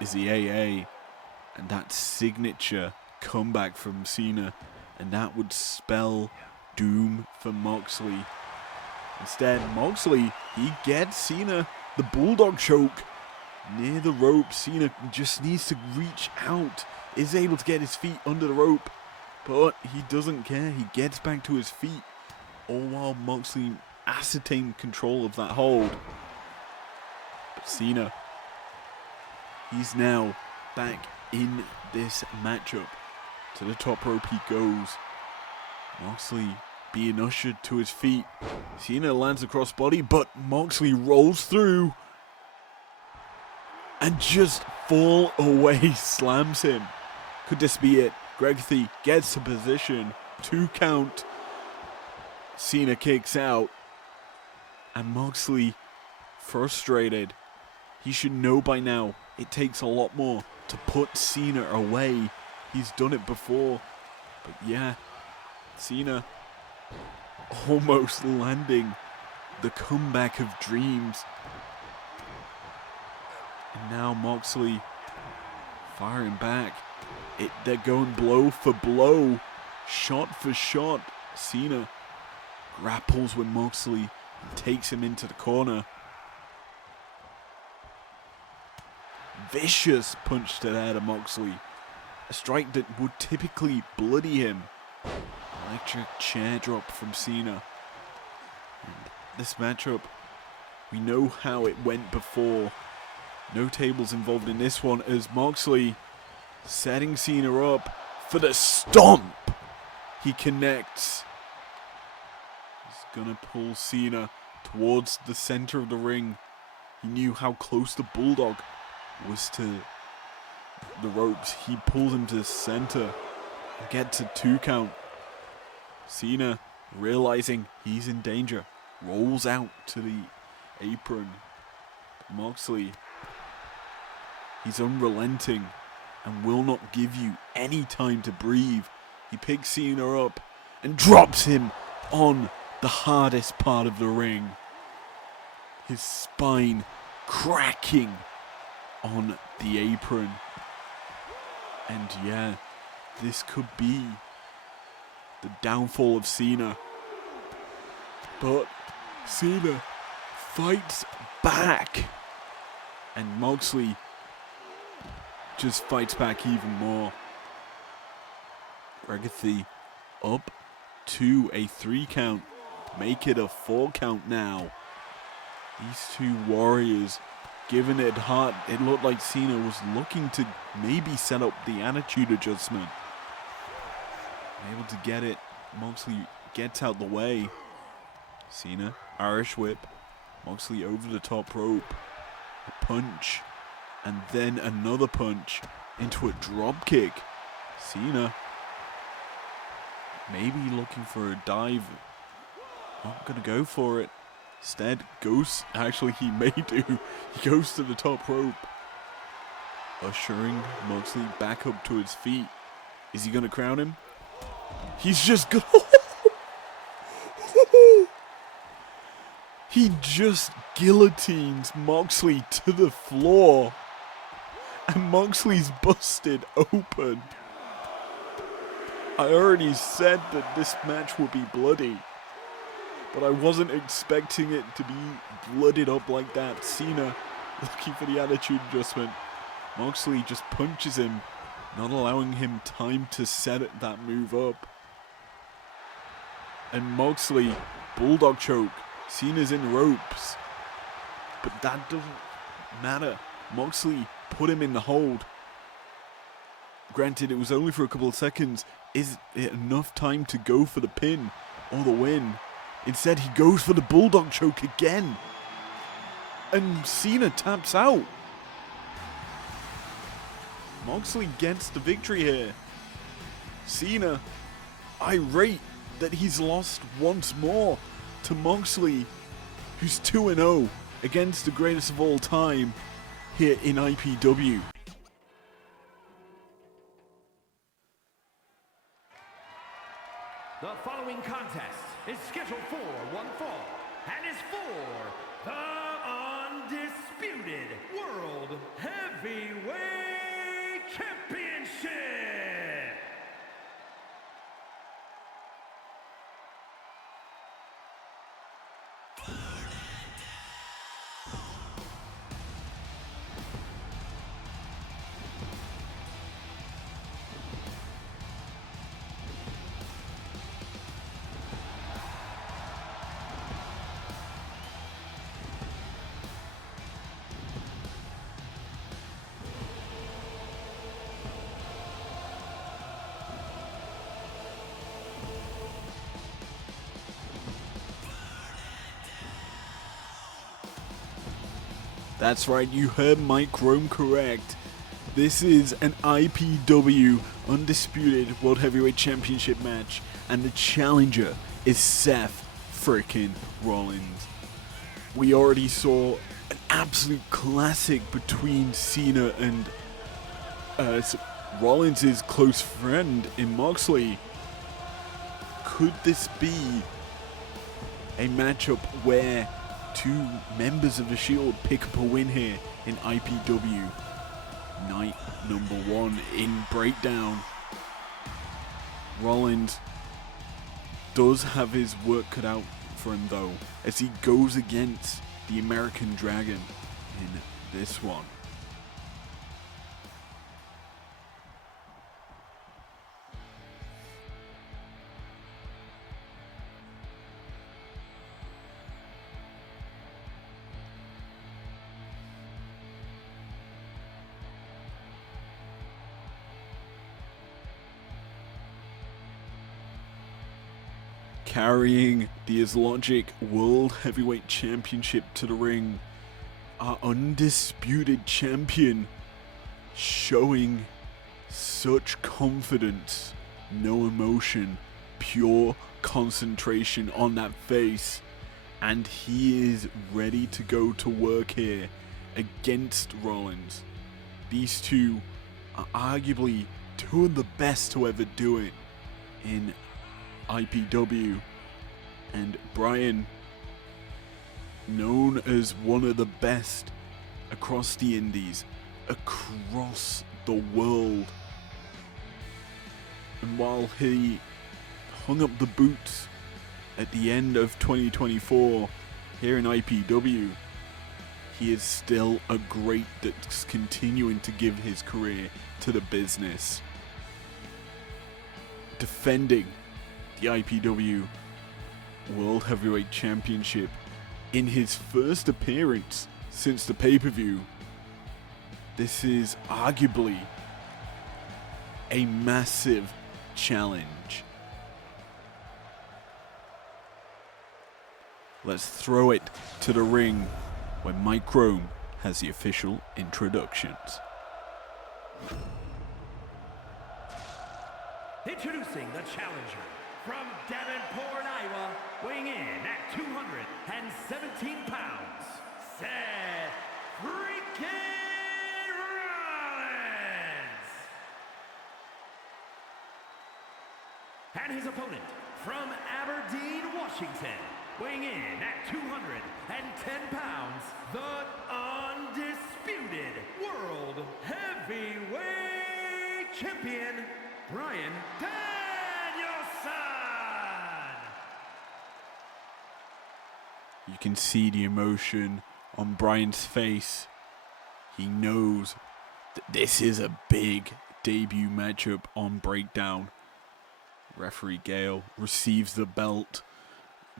is the AA and that signature comeback from Cena, and that would spell doom for Moxley. Instead, Moxley, he gets Cena the bulldog choke near the rope. Cena just needs to reach out, is able to get his feet under the rope, but he doesn't care. He gets back to his feet, all while Moxley ascertained control of that hold. But Cena, he's now back in this matchup. To the top rope he goes. Moxley being ushered to his feet. Cena lands a crossbody, but Moxley rolls through and just fall away slams him. Could this be it? Gregthy gets to position. 2 count. Cena kicks out. And Moxley, frustrated. He should know by now it takes a lot more to put Cena away. He's done it before. But yeah, Cena almost landing the comeback of dreams. And now Moxley firing back. They're going blow for blow, shot for shot. Cena grapples with Moxley and takes him into the corner. Vicious punch to the head of Moxley. A strike that would typically bloody him. Electric chair drop from Cena. And this matchup, we know how it went before. No tables involved in this one, as Moxley setting Cena up for the stomp. He connects. He's gonna pull Cena towards the center of the ring. He knew how close the Bulldog was to the ropes. He pulls him to the center and gets a 2 count. Cena, realizing he's in danger, rolls out to the apron. Moxley, he's unrelenting and will not give you any time to breathe. He picks Cena up and drops him on the hardest part of the ring. His spine cracking on the apron. And yeah, this could be the downfall of Cena. But Cena fights back. And Moxley just fights back even more. Gregthy up to a 3 count. Make it a 4 count now. These 2 warriors giving it hot. It looked like Cena was looking to maybe set up the attitude adjustment. Able to get it. Moxley gets out the way. Cena, Irish whip. Moxley over the top rope. A punch. And then another punch into a drop kick. Cena maybe looking for a dive. Not gonna go for it. Instead, goes, actually he may do. He goes to the top rope. Ushering Moxley back up to his feet. Is he gonna crown him? He's just gonna... He just guillotines Moxley to the floor. And Moxley's busted open. I already said that this match would be bloody, but I wasn't expecting it to be blooded up like that. Cena looking for the attitude adjustment. Moxley just punches him, not allowing him time to set that move up. And Moxley, bulldog choke. Cena's in ropes. But that doesn't matter. Moxley put him in the hold. Granted, it was only for a couple of seconds. Is it enough time to go for the pin or the win? Instead, he goes for the bulldog choke again. And Cena taps out. Moxley gets the victory here. Cena, irate that he's lost once more to Moxley, who's 2-0 against the greatest of all time here in IPW. The following contest is scheduled for one fall and is for the undisputed World Heavyweight Championship. That's right, you heard Mike Rome correct. This is an IPW Undisputed World Heavyweight Championship match, and the challenger is Seth frickin' Rollins. We already saw an absolute classic between Cena and Rollins' close friend in Moxley. Could this be a matchup where two members of the Shield pick up a win here in IPW night number 1 in Breakdown? Rollins does have his work cut out for him though, as he goes against the American Dragon in this one. Carrying the Islogic World Heavyweight Championship to the ring, our undisputed champion, showing such confidence, no emotion, pure concentration on that face, and he is ready to go to work here against Rollins. These two are arguably two of the best to ever do it in IPW, and Brian, known as one of the best across the indies, across the world. And while he hung up the boots at the end of 2024 here in IPW, he is still a great that's continuing to give his career to the business, defending the IPW World Heavyweight Championship in his first appearance since the pay-per-view. This is arguably a massive challenge. Let's throw it to the ring where Mike Rome has the official introductions. Introducing the challenger from Davenport, Iowa, weighing in at 217 pounds, Seth freaking Rollins. And his opponent from Aberdeen, Washington, weighing in at 210 pounds, the undisputed World Heavyweight Champion, Bryan Danielson. You can see the emotion on Brian's face He knows that this is a big debut matchup on Breakdown. Referee Gale receives the belt,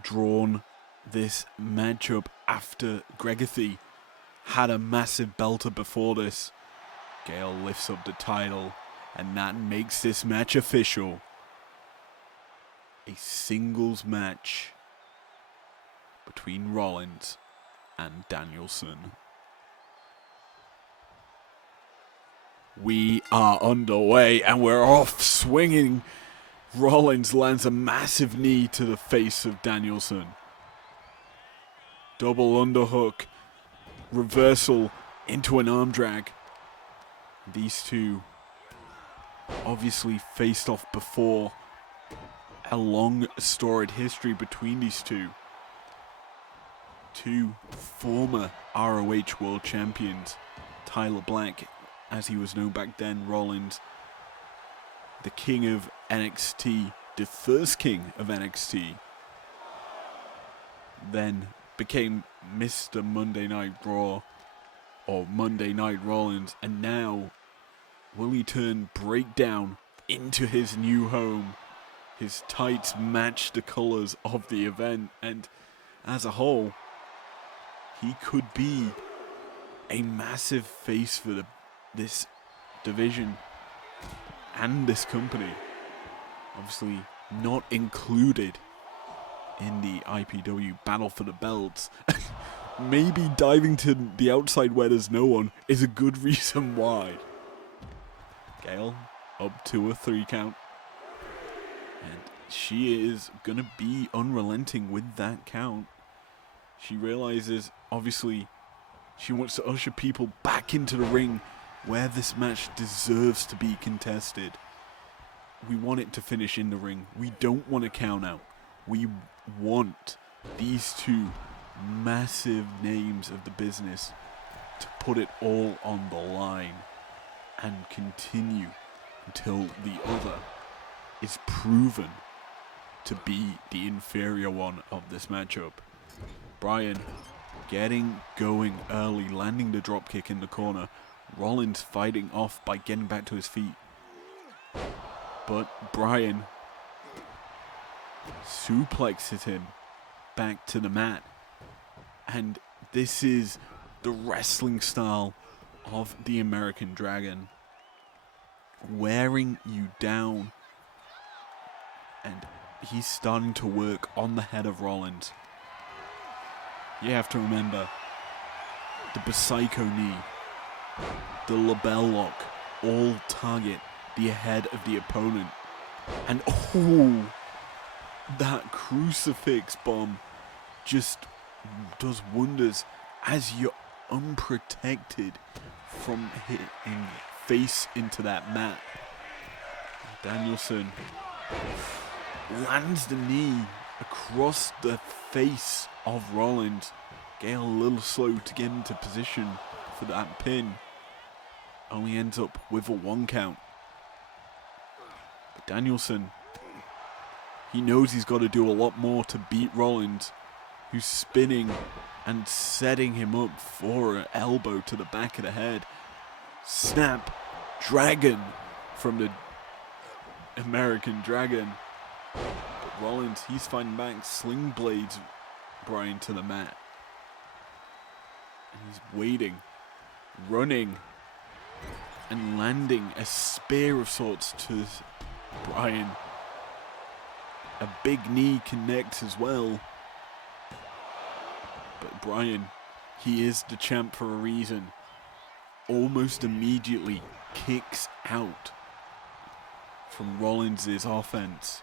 drawn this matchup after Gregathy had a massive belter before this. Gale lifts up the title, and that makes this match official. A singles match between Rollins and Danielson. We are underway, and we're off swinging. Rollins lands a massive knee to the face of Danielson. Double underhook, reversal into an arm drag. These two obviously faced off before. A long storied history between these two. Two former ROH World Champions. Tyler Black, as he was known back then, Rollins, the king of NXT, the first king of NXT, then became Mr. Monday Night Raw, or Monday Night Rollins, and now will he turn Breakdown into his new home? His tights match the colors of the event, and as a whole, he could be a massive face for this division and this company. Obviously not included in the IPW battle for the belts. Maybe diving to the outside where there's no one is a good reason why. Gale up to a 3 count. And she is going to be unrelenting with that count. She realizes, obviously, she wants to usher people back into the ring where this match deserves to be contested. We want it to finish in the ring. We don't want a count out. We want these two massive names of the business to put it all on the line and continue until the other is proven to be the inferior one of this matchup. Bryan getting going early, landing the dropkick in the corner. Rollins fighting off by getting back to his feet. But Bryan suplexes him back to the mat. And this is the wrestling style of the American Dragon. Wearing you down. And he's starting to work on the head of Rollins. You have to remember the Psycho knee, the label lock, all target the head of the opponent. And oh, that crucifix bomb just does wonders as you're unprotected from hitting face into that mat. Danielson lands the knee across the face of Rollins. Gale a little slow to get into position for that pin. Only ends up with a 1 count. But Danielson, he knows he's got to do a lot more to beat Rollins, who's spinning and setting him up for an elbow to the back of the head. Snap Dragon from the American Dragon. But Rollins, he's fighting back, sling blades Bryan to the mat. And he's waiting, running, and landing a spear of sorts to Bryan. A big knee connects as well. But Bryan, he is the champ for a reason. Almost immediately kicks out from Rollins' offense.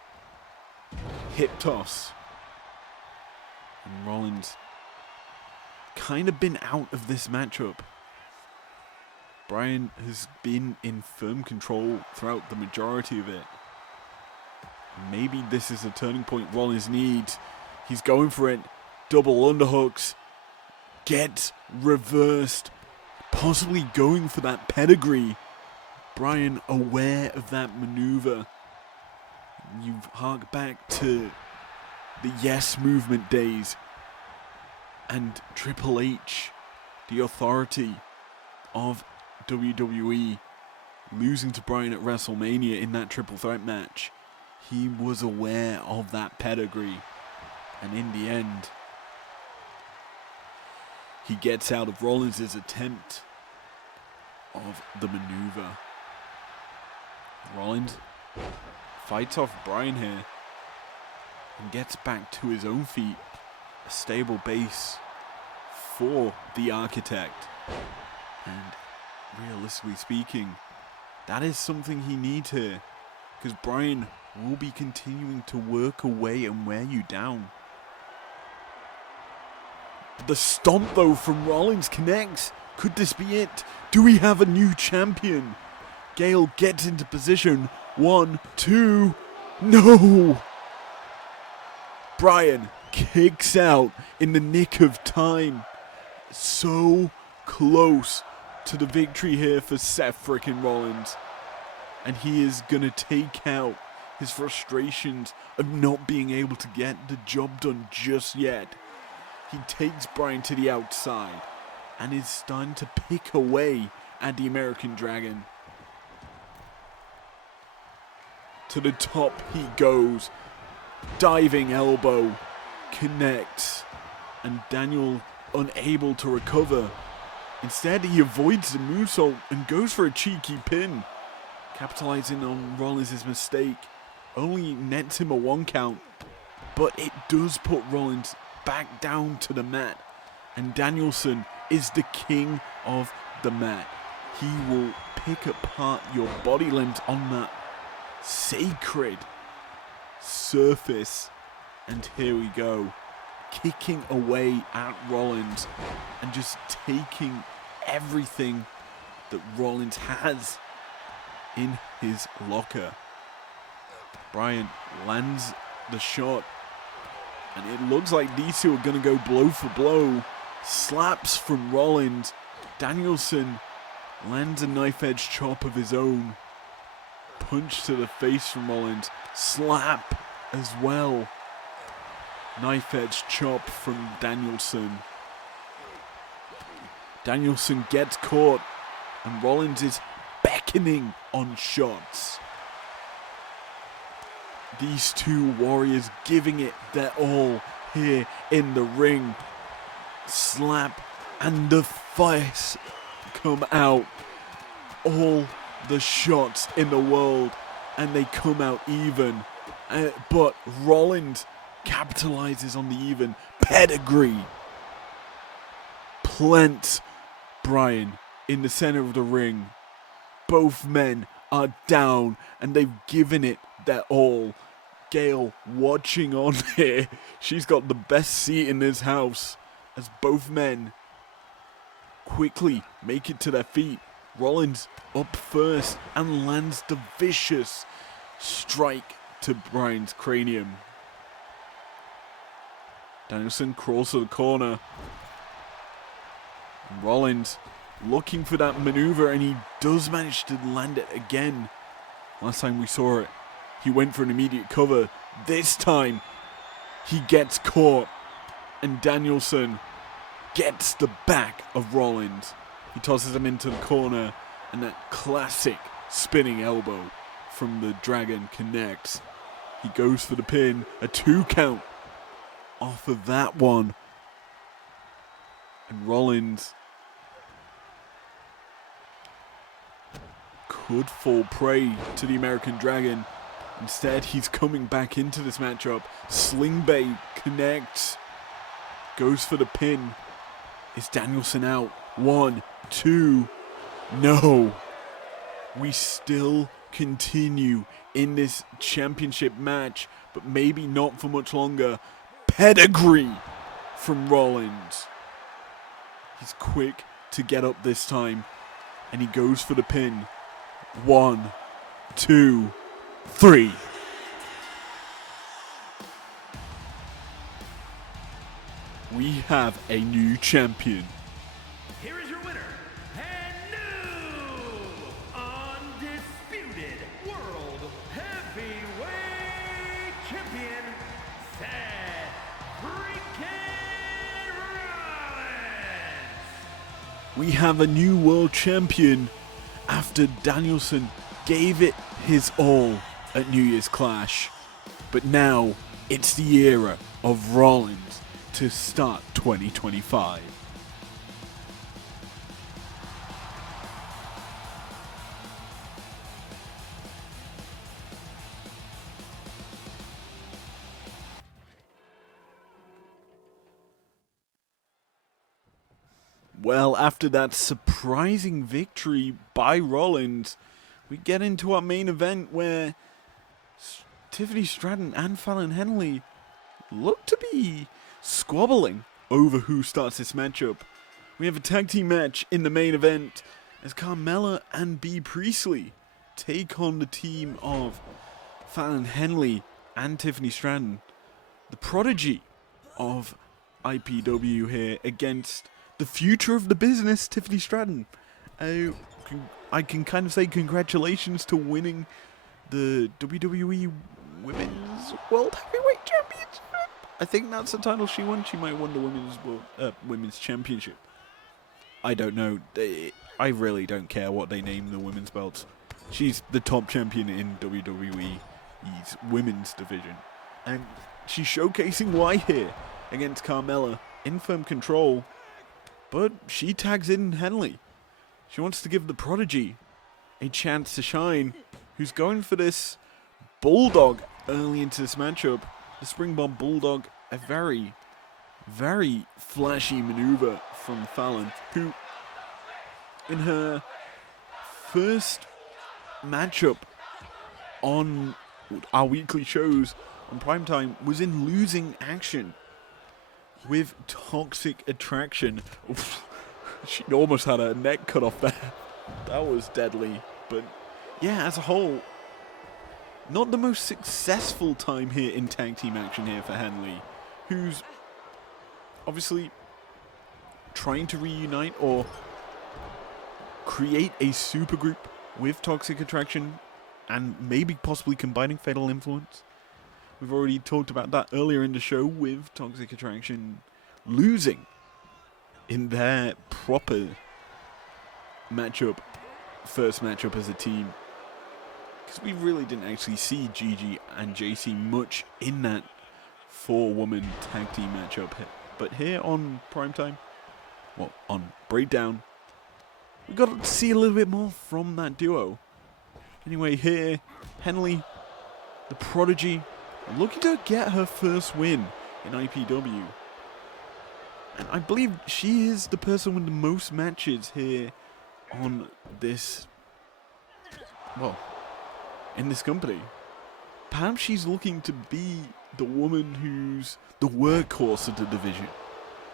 Hip toss. And Rollins kind of been out of this matchup. Bryan has been in firm control throughout the majority of it. Maybe this is a turning point Rollins needs. He's going for it. Double underhooks. Gets reversed. Possibly going for that pedigree. Bryan aware of that maneuver. You hark back to the Yes Movement days. And Triple H, the Authority, of WWE, losing to Bryan at WrestleMania in that triple threat match, he was aware of that pedigree. And in the end, he gets out of Rollins' attempt of the maneuver. Rollins fights off Bryan here and gets back to his own feet. A stable base for the Architect. And realistically speaking, that is something he needs here, because Bryan will be continuing to work away and wear you down. The stomp though from Rollins connects. Could this be it? Do we have a new champion? Gale gets into position. 1, 2, no! Bryan kicks out in the nick of time. So close to the victory here for Seth frickin' Rollins. And he is gonna take out his frustrations of not being able to get the job done just yet. He takes Bryan to the outside and is starting to pick away at the American Dragon. To the top he goes. Diving elbow. Connects. And Daniel unable to recover. Instead he avoids the moonsault and goes for a cheeky pin. Capitalizing on Rollins' mistake. Only nets him a 1 count. But it does put Rollins back down to the mat. And Danielson is the king of the mat. He will pick apart your body limbs on that sacred surface. And here we go. Kicking away at Rollins and just taking everything that Rollins has in his locker. Bryan lands the shot, and it looks like these two are going to go blow for blow. Slaps from Rollins. Danielson lands a knife edge chop of his own. Punch to the face from Rollins. Slap as well. Knife edge chop from Danielson. Danielson gets caught, and Rollins is beckoning on shots. These two warriors giving it their all here in the ring. Slap, and the fights come out. All the shots in the world, and they come out even. But Rollins capitalizes on the even. Pedigree plants Bryan in the center of the ring. Both men are down, and they've given it their all. Gale watching on here. She's got the best seat in this house as both men quickly make it to their feet. Rollins up first and lands the vicious strike to Bryan's cranium. Danielson crawls to the corner. And Rollins looking for that maneuver, and he does manage to land it again. Last time we saw it, he went for an immediate cover. This time, he gets caught, and Danielson gets the back of Rollins. He tosses him into the corner, and that classic spinning elbow from the Dragon connects. He goes for the pin, a 2 count off of that one. And Rollins could fall prey to the American Dragon. Instead, he's coming back into this matchup. Sling bait connects. Goes for the pin. Is Danielson out? 1, 2. No. We still continue in this championship match, but maybe not for much longer. Pedigree from Rollins. He's quick to get up this time, and he goes for the pin. 1, 2, 3. We have a new champion. Here is your winner, and new undisputed World Heavyweight Champion, Seth freaking Rollins. we have a new world champion after Danielson gave it his all at New Year's Clash. But now it's the era of Rollins to start 2025. Well, after that surprising victory by Rollins, we get into our main event where Tiffany Stratton and Fallon Henley look to be squabbling over who starts this matchup. We have a tag team match in the main event as Carmella and Bea Priestley take on the team of Fallon Henley and Tiffany Stratton, the prodigy of IPW here, against the future of the business, Tiffany Stratton. I can kind of say congratulations to winning the WWE Women's World Heavyweight Championship. I think that's the title she won. She might have won the Women's Championship. I don't know. I really don't care what they name the women's belts. She's the top champion in WWE's women's division. And she's showcasing why here against Carmella in firm control. But she tags in Henley. She wants to give the prodigy a chance to shine, who's going for this bulldog early into this matchup. The Springboard Bulldog, a very, very flashy maneuver from Fallon, who in her first matchup on our weekly shows on Primetime was in losing action with Toxic Attraction. Oof, she almost had her neck cut off there. That was deadly. But yeah, as a whole, not the most successful time here in tag team action here for Henley, who's obviously trying to reunite or create a supergroup with Toxic Attraction and maybe possibly combining Fatal Influence. We've already talked about that earlier in the show with Toxic Attraction losing in their proper matchup, first matchup as a team. Because we really didn't actually see Gigi and JC much in that 4-woman tag team matchup. But here on Primetime, well, on Breakdown, we got to see a little bit more from that duo. Anyway, here, Henley, the prodigy, looking to get her first win in IPW. And I believe she is the person with the most matches here on this, well, in this company. Perhaps she's looking to be the woman who's the workhorse of the division.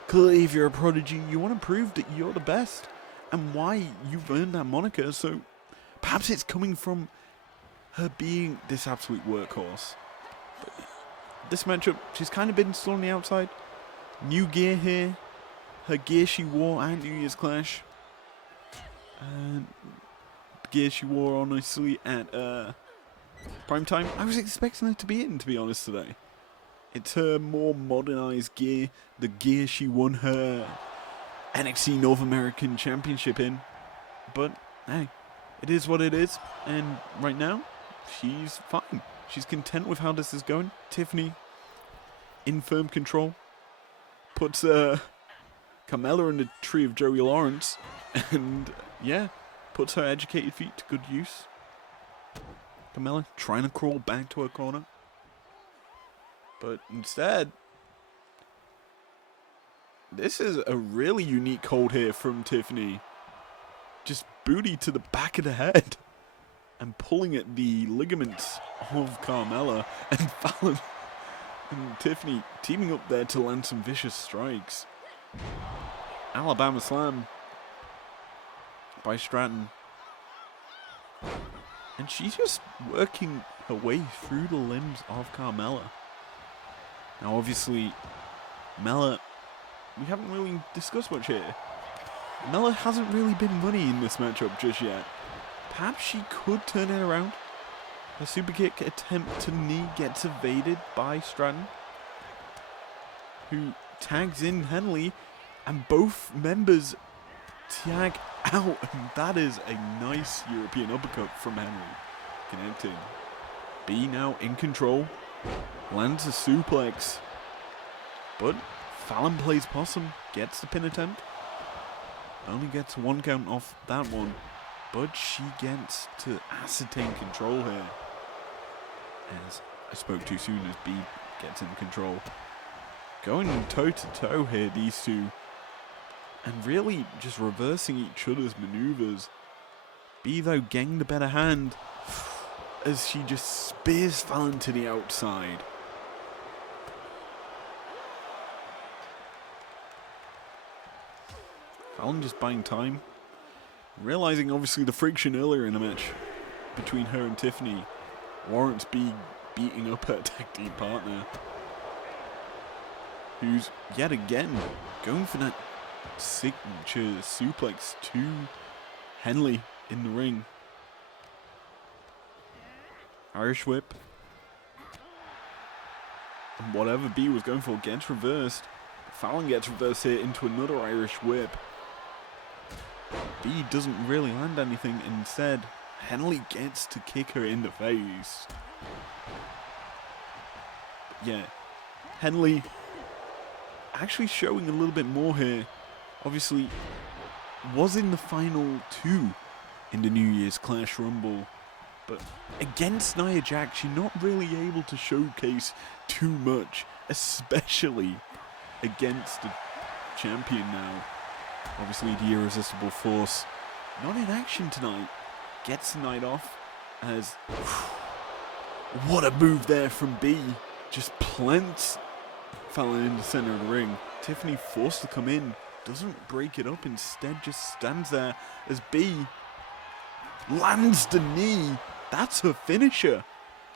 Clearly, if you're a prodigy, you want to prove that you're the best and why you've earned that moniker. So perhaps it's coming from her being this absolute workhorse. But this matchup, she's kind of been still on the outside. New gear here. Her gear she wore at New Year's Clash. And the gear she wore, honestly, at Primetime. I was expecting her to be in, to be honest, today. It's her more modernized gear. The gear she won her NXT North American Championship in. But, hey, it is what it is. And right now, she's fine. She's content with how this is going. Tiffany, in firm control, puts Carmella in the tree of Joey Lawrence, and yeah, puts her educated feet to good use. Carmella trying to crawl back to her corner, but instead, this is a really unique hold here from Tiffany. Just booty to the back of the head and pulling at the ligaments of Carmella, and Fallon and Tiffany teaming up there to land some vicious strikes. Alabama Slam by Stratton. And she's just working her way through the limbs of Carmella. Now obviously, Mella, we haven't really discussed much here. Mella hasn't really been money in this matchup just yet. Perhaps she could turn it around. Her super kick attempt to knee gets evaded by Stratton, who tags in Henley, and both members tag out, and that is a nice European uppercut from Henry. Connecting. B now in control. Lands a suplex. But Fallon plays possum. Gets the pin attempt. Only gets 1 count off that one. But she gets to ascertain control here. As I spoke too soon as B gets in control. Going toe to toe here, these two. And really just reversing each other's maneuvers. B though getting the better hand. As she just spears Fallon to the outside. Fallon just buying time. Realizing obviously the friction earlier in the match between her and Tiffany warrants B beating up her tag team partner. Who's yet again going for that signature suplex to Henley in the ring. Irish whip. And whatever B was going for gets reversed. Fallon gets reversed here into another Irish whip. B doesn't really land anything. Instead, Henley gets to kick her in the face. But yeah, Henley actually showing a little bit more here. Obviously, was in the final 2 in the New Year's Clash Rumble. But against Nia Jax, she's not really able to showcase too much, especially against the champion now. Obviously, the Irresistible Force not in action tonight. Gets the night off as... what a move there from B. Just plants Fallon in the center of the ring. Tiffany forced to come in. Doesn't break it up. Instead, just stands there as B lands the knee. That's her finisher.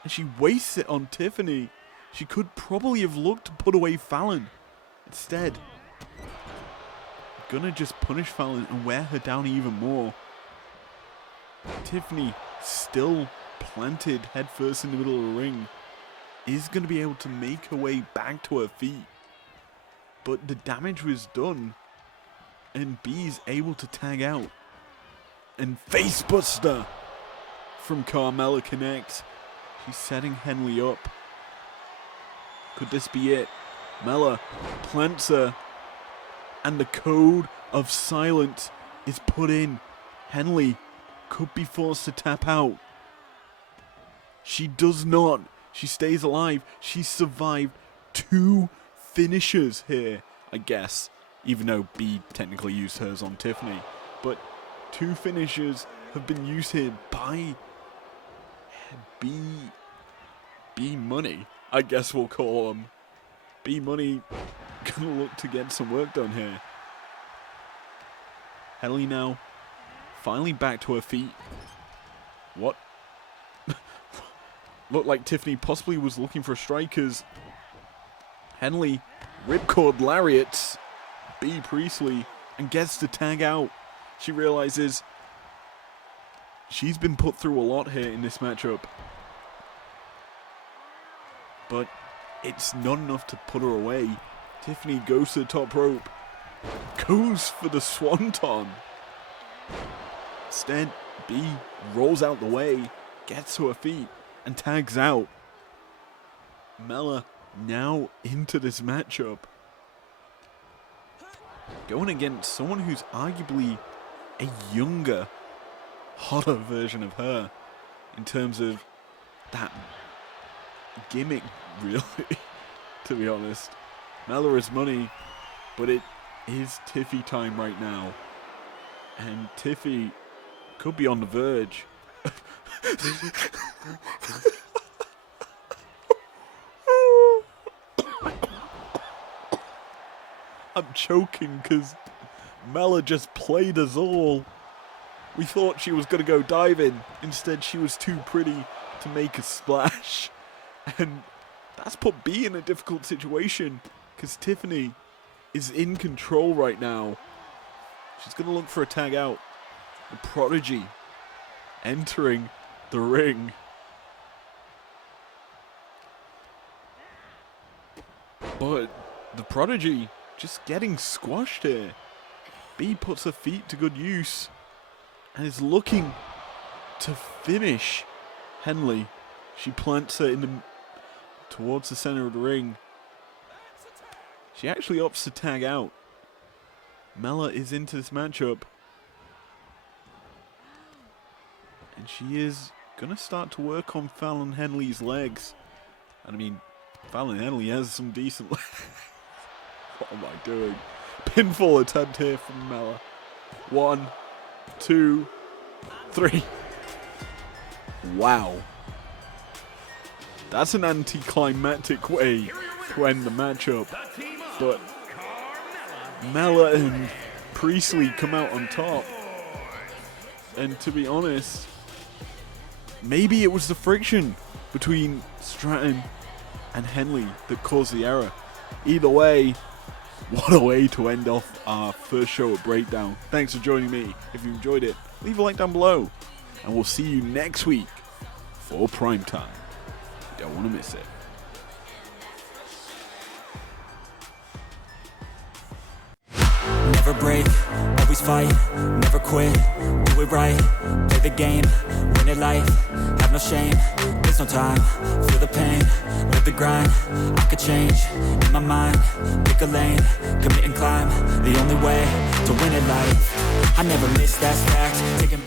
And she wastes it on Tiffany. She could probably have looked to put away Fallon. Instead, gonna just punish Fallon and wear her down even more. Tiffany, still planted headfirst in the middle of the ring, is gonna be able to make her way back to her feet. But the damage was done, and B's able to tag out. And facebuster from Carmella connects. She's setting Henley up. Could this be it? Mella plants her. And the code of silence is put in. Henley could be forced to tap out. She does not. She stays alive. She survived 2 finishers here, I guess. Even though B technically used hers on Tiffany. But 2 finishers have been used here by B Money, I guess we'll call them. B Money gonna look to get some work done here. Henley now finally back to her feet. What? Looked like Tiffany possibly was looking for strikers. Henley ripcord lariats B Priestley and gets to tag out. She realizes she's been put through a lot here in this matchup. But it's not enough to put her away. Tiffany goes to the top rope. Goes for the swanton. Instead, B rolls out the way, gets to her feet, and tags out. Mella now into this matchup. Going against someone who's arguably a younger, hotter version of her in terms of that gimmick, really, to be honest. Mella is money, but it is Tiffy time right now. And Tiffy could be on the verge. I'm choking because Mella just played us all. We thought she was going to go diving. Instead, she was too pretty to make a splash. And that's put B in a difficult situation because Tiffany is in control right now. She's going to look for a tag out. The Prodigy entering the ring. But the Prodigy just getting squashed here. B puts her feet to good use and is looking to finish Henley. She plants her towards the center of the ring. She actually opts to tag out. Mella is into this matchup. And she is going to start to work on Fallon Henley's legs. And I mean, Fallon Henley has some decent legs. What am I doing? Pinfall attempt here from Mella. 1, 2, 3. Wow. That's an anticlimactic way to end the matchup. But Mella and Priestley come out on top. And to be honest, maybe it was the friction between Stratton and Henley that caused the error. Either way, what a way to end off our first show at Breakdown. Thanks for joining me. If you enjoyed it, leave a like down below. And we'll see you next week for Primetime. You don't want to miss it. Never break, always fight, never quit, do it right, play the game, win it life, have no shame, there's no time, feel the pain, live the grind, I could change, in my mind, pick a lane, commit and climb, the only way to win it life, I never miss that stack, taking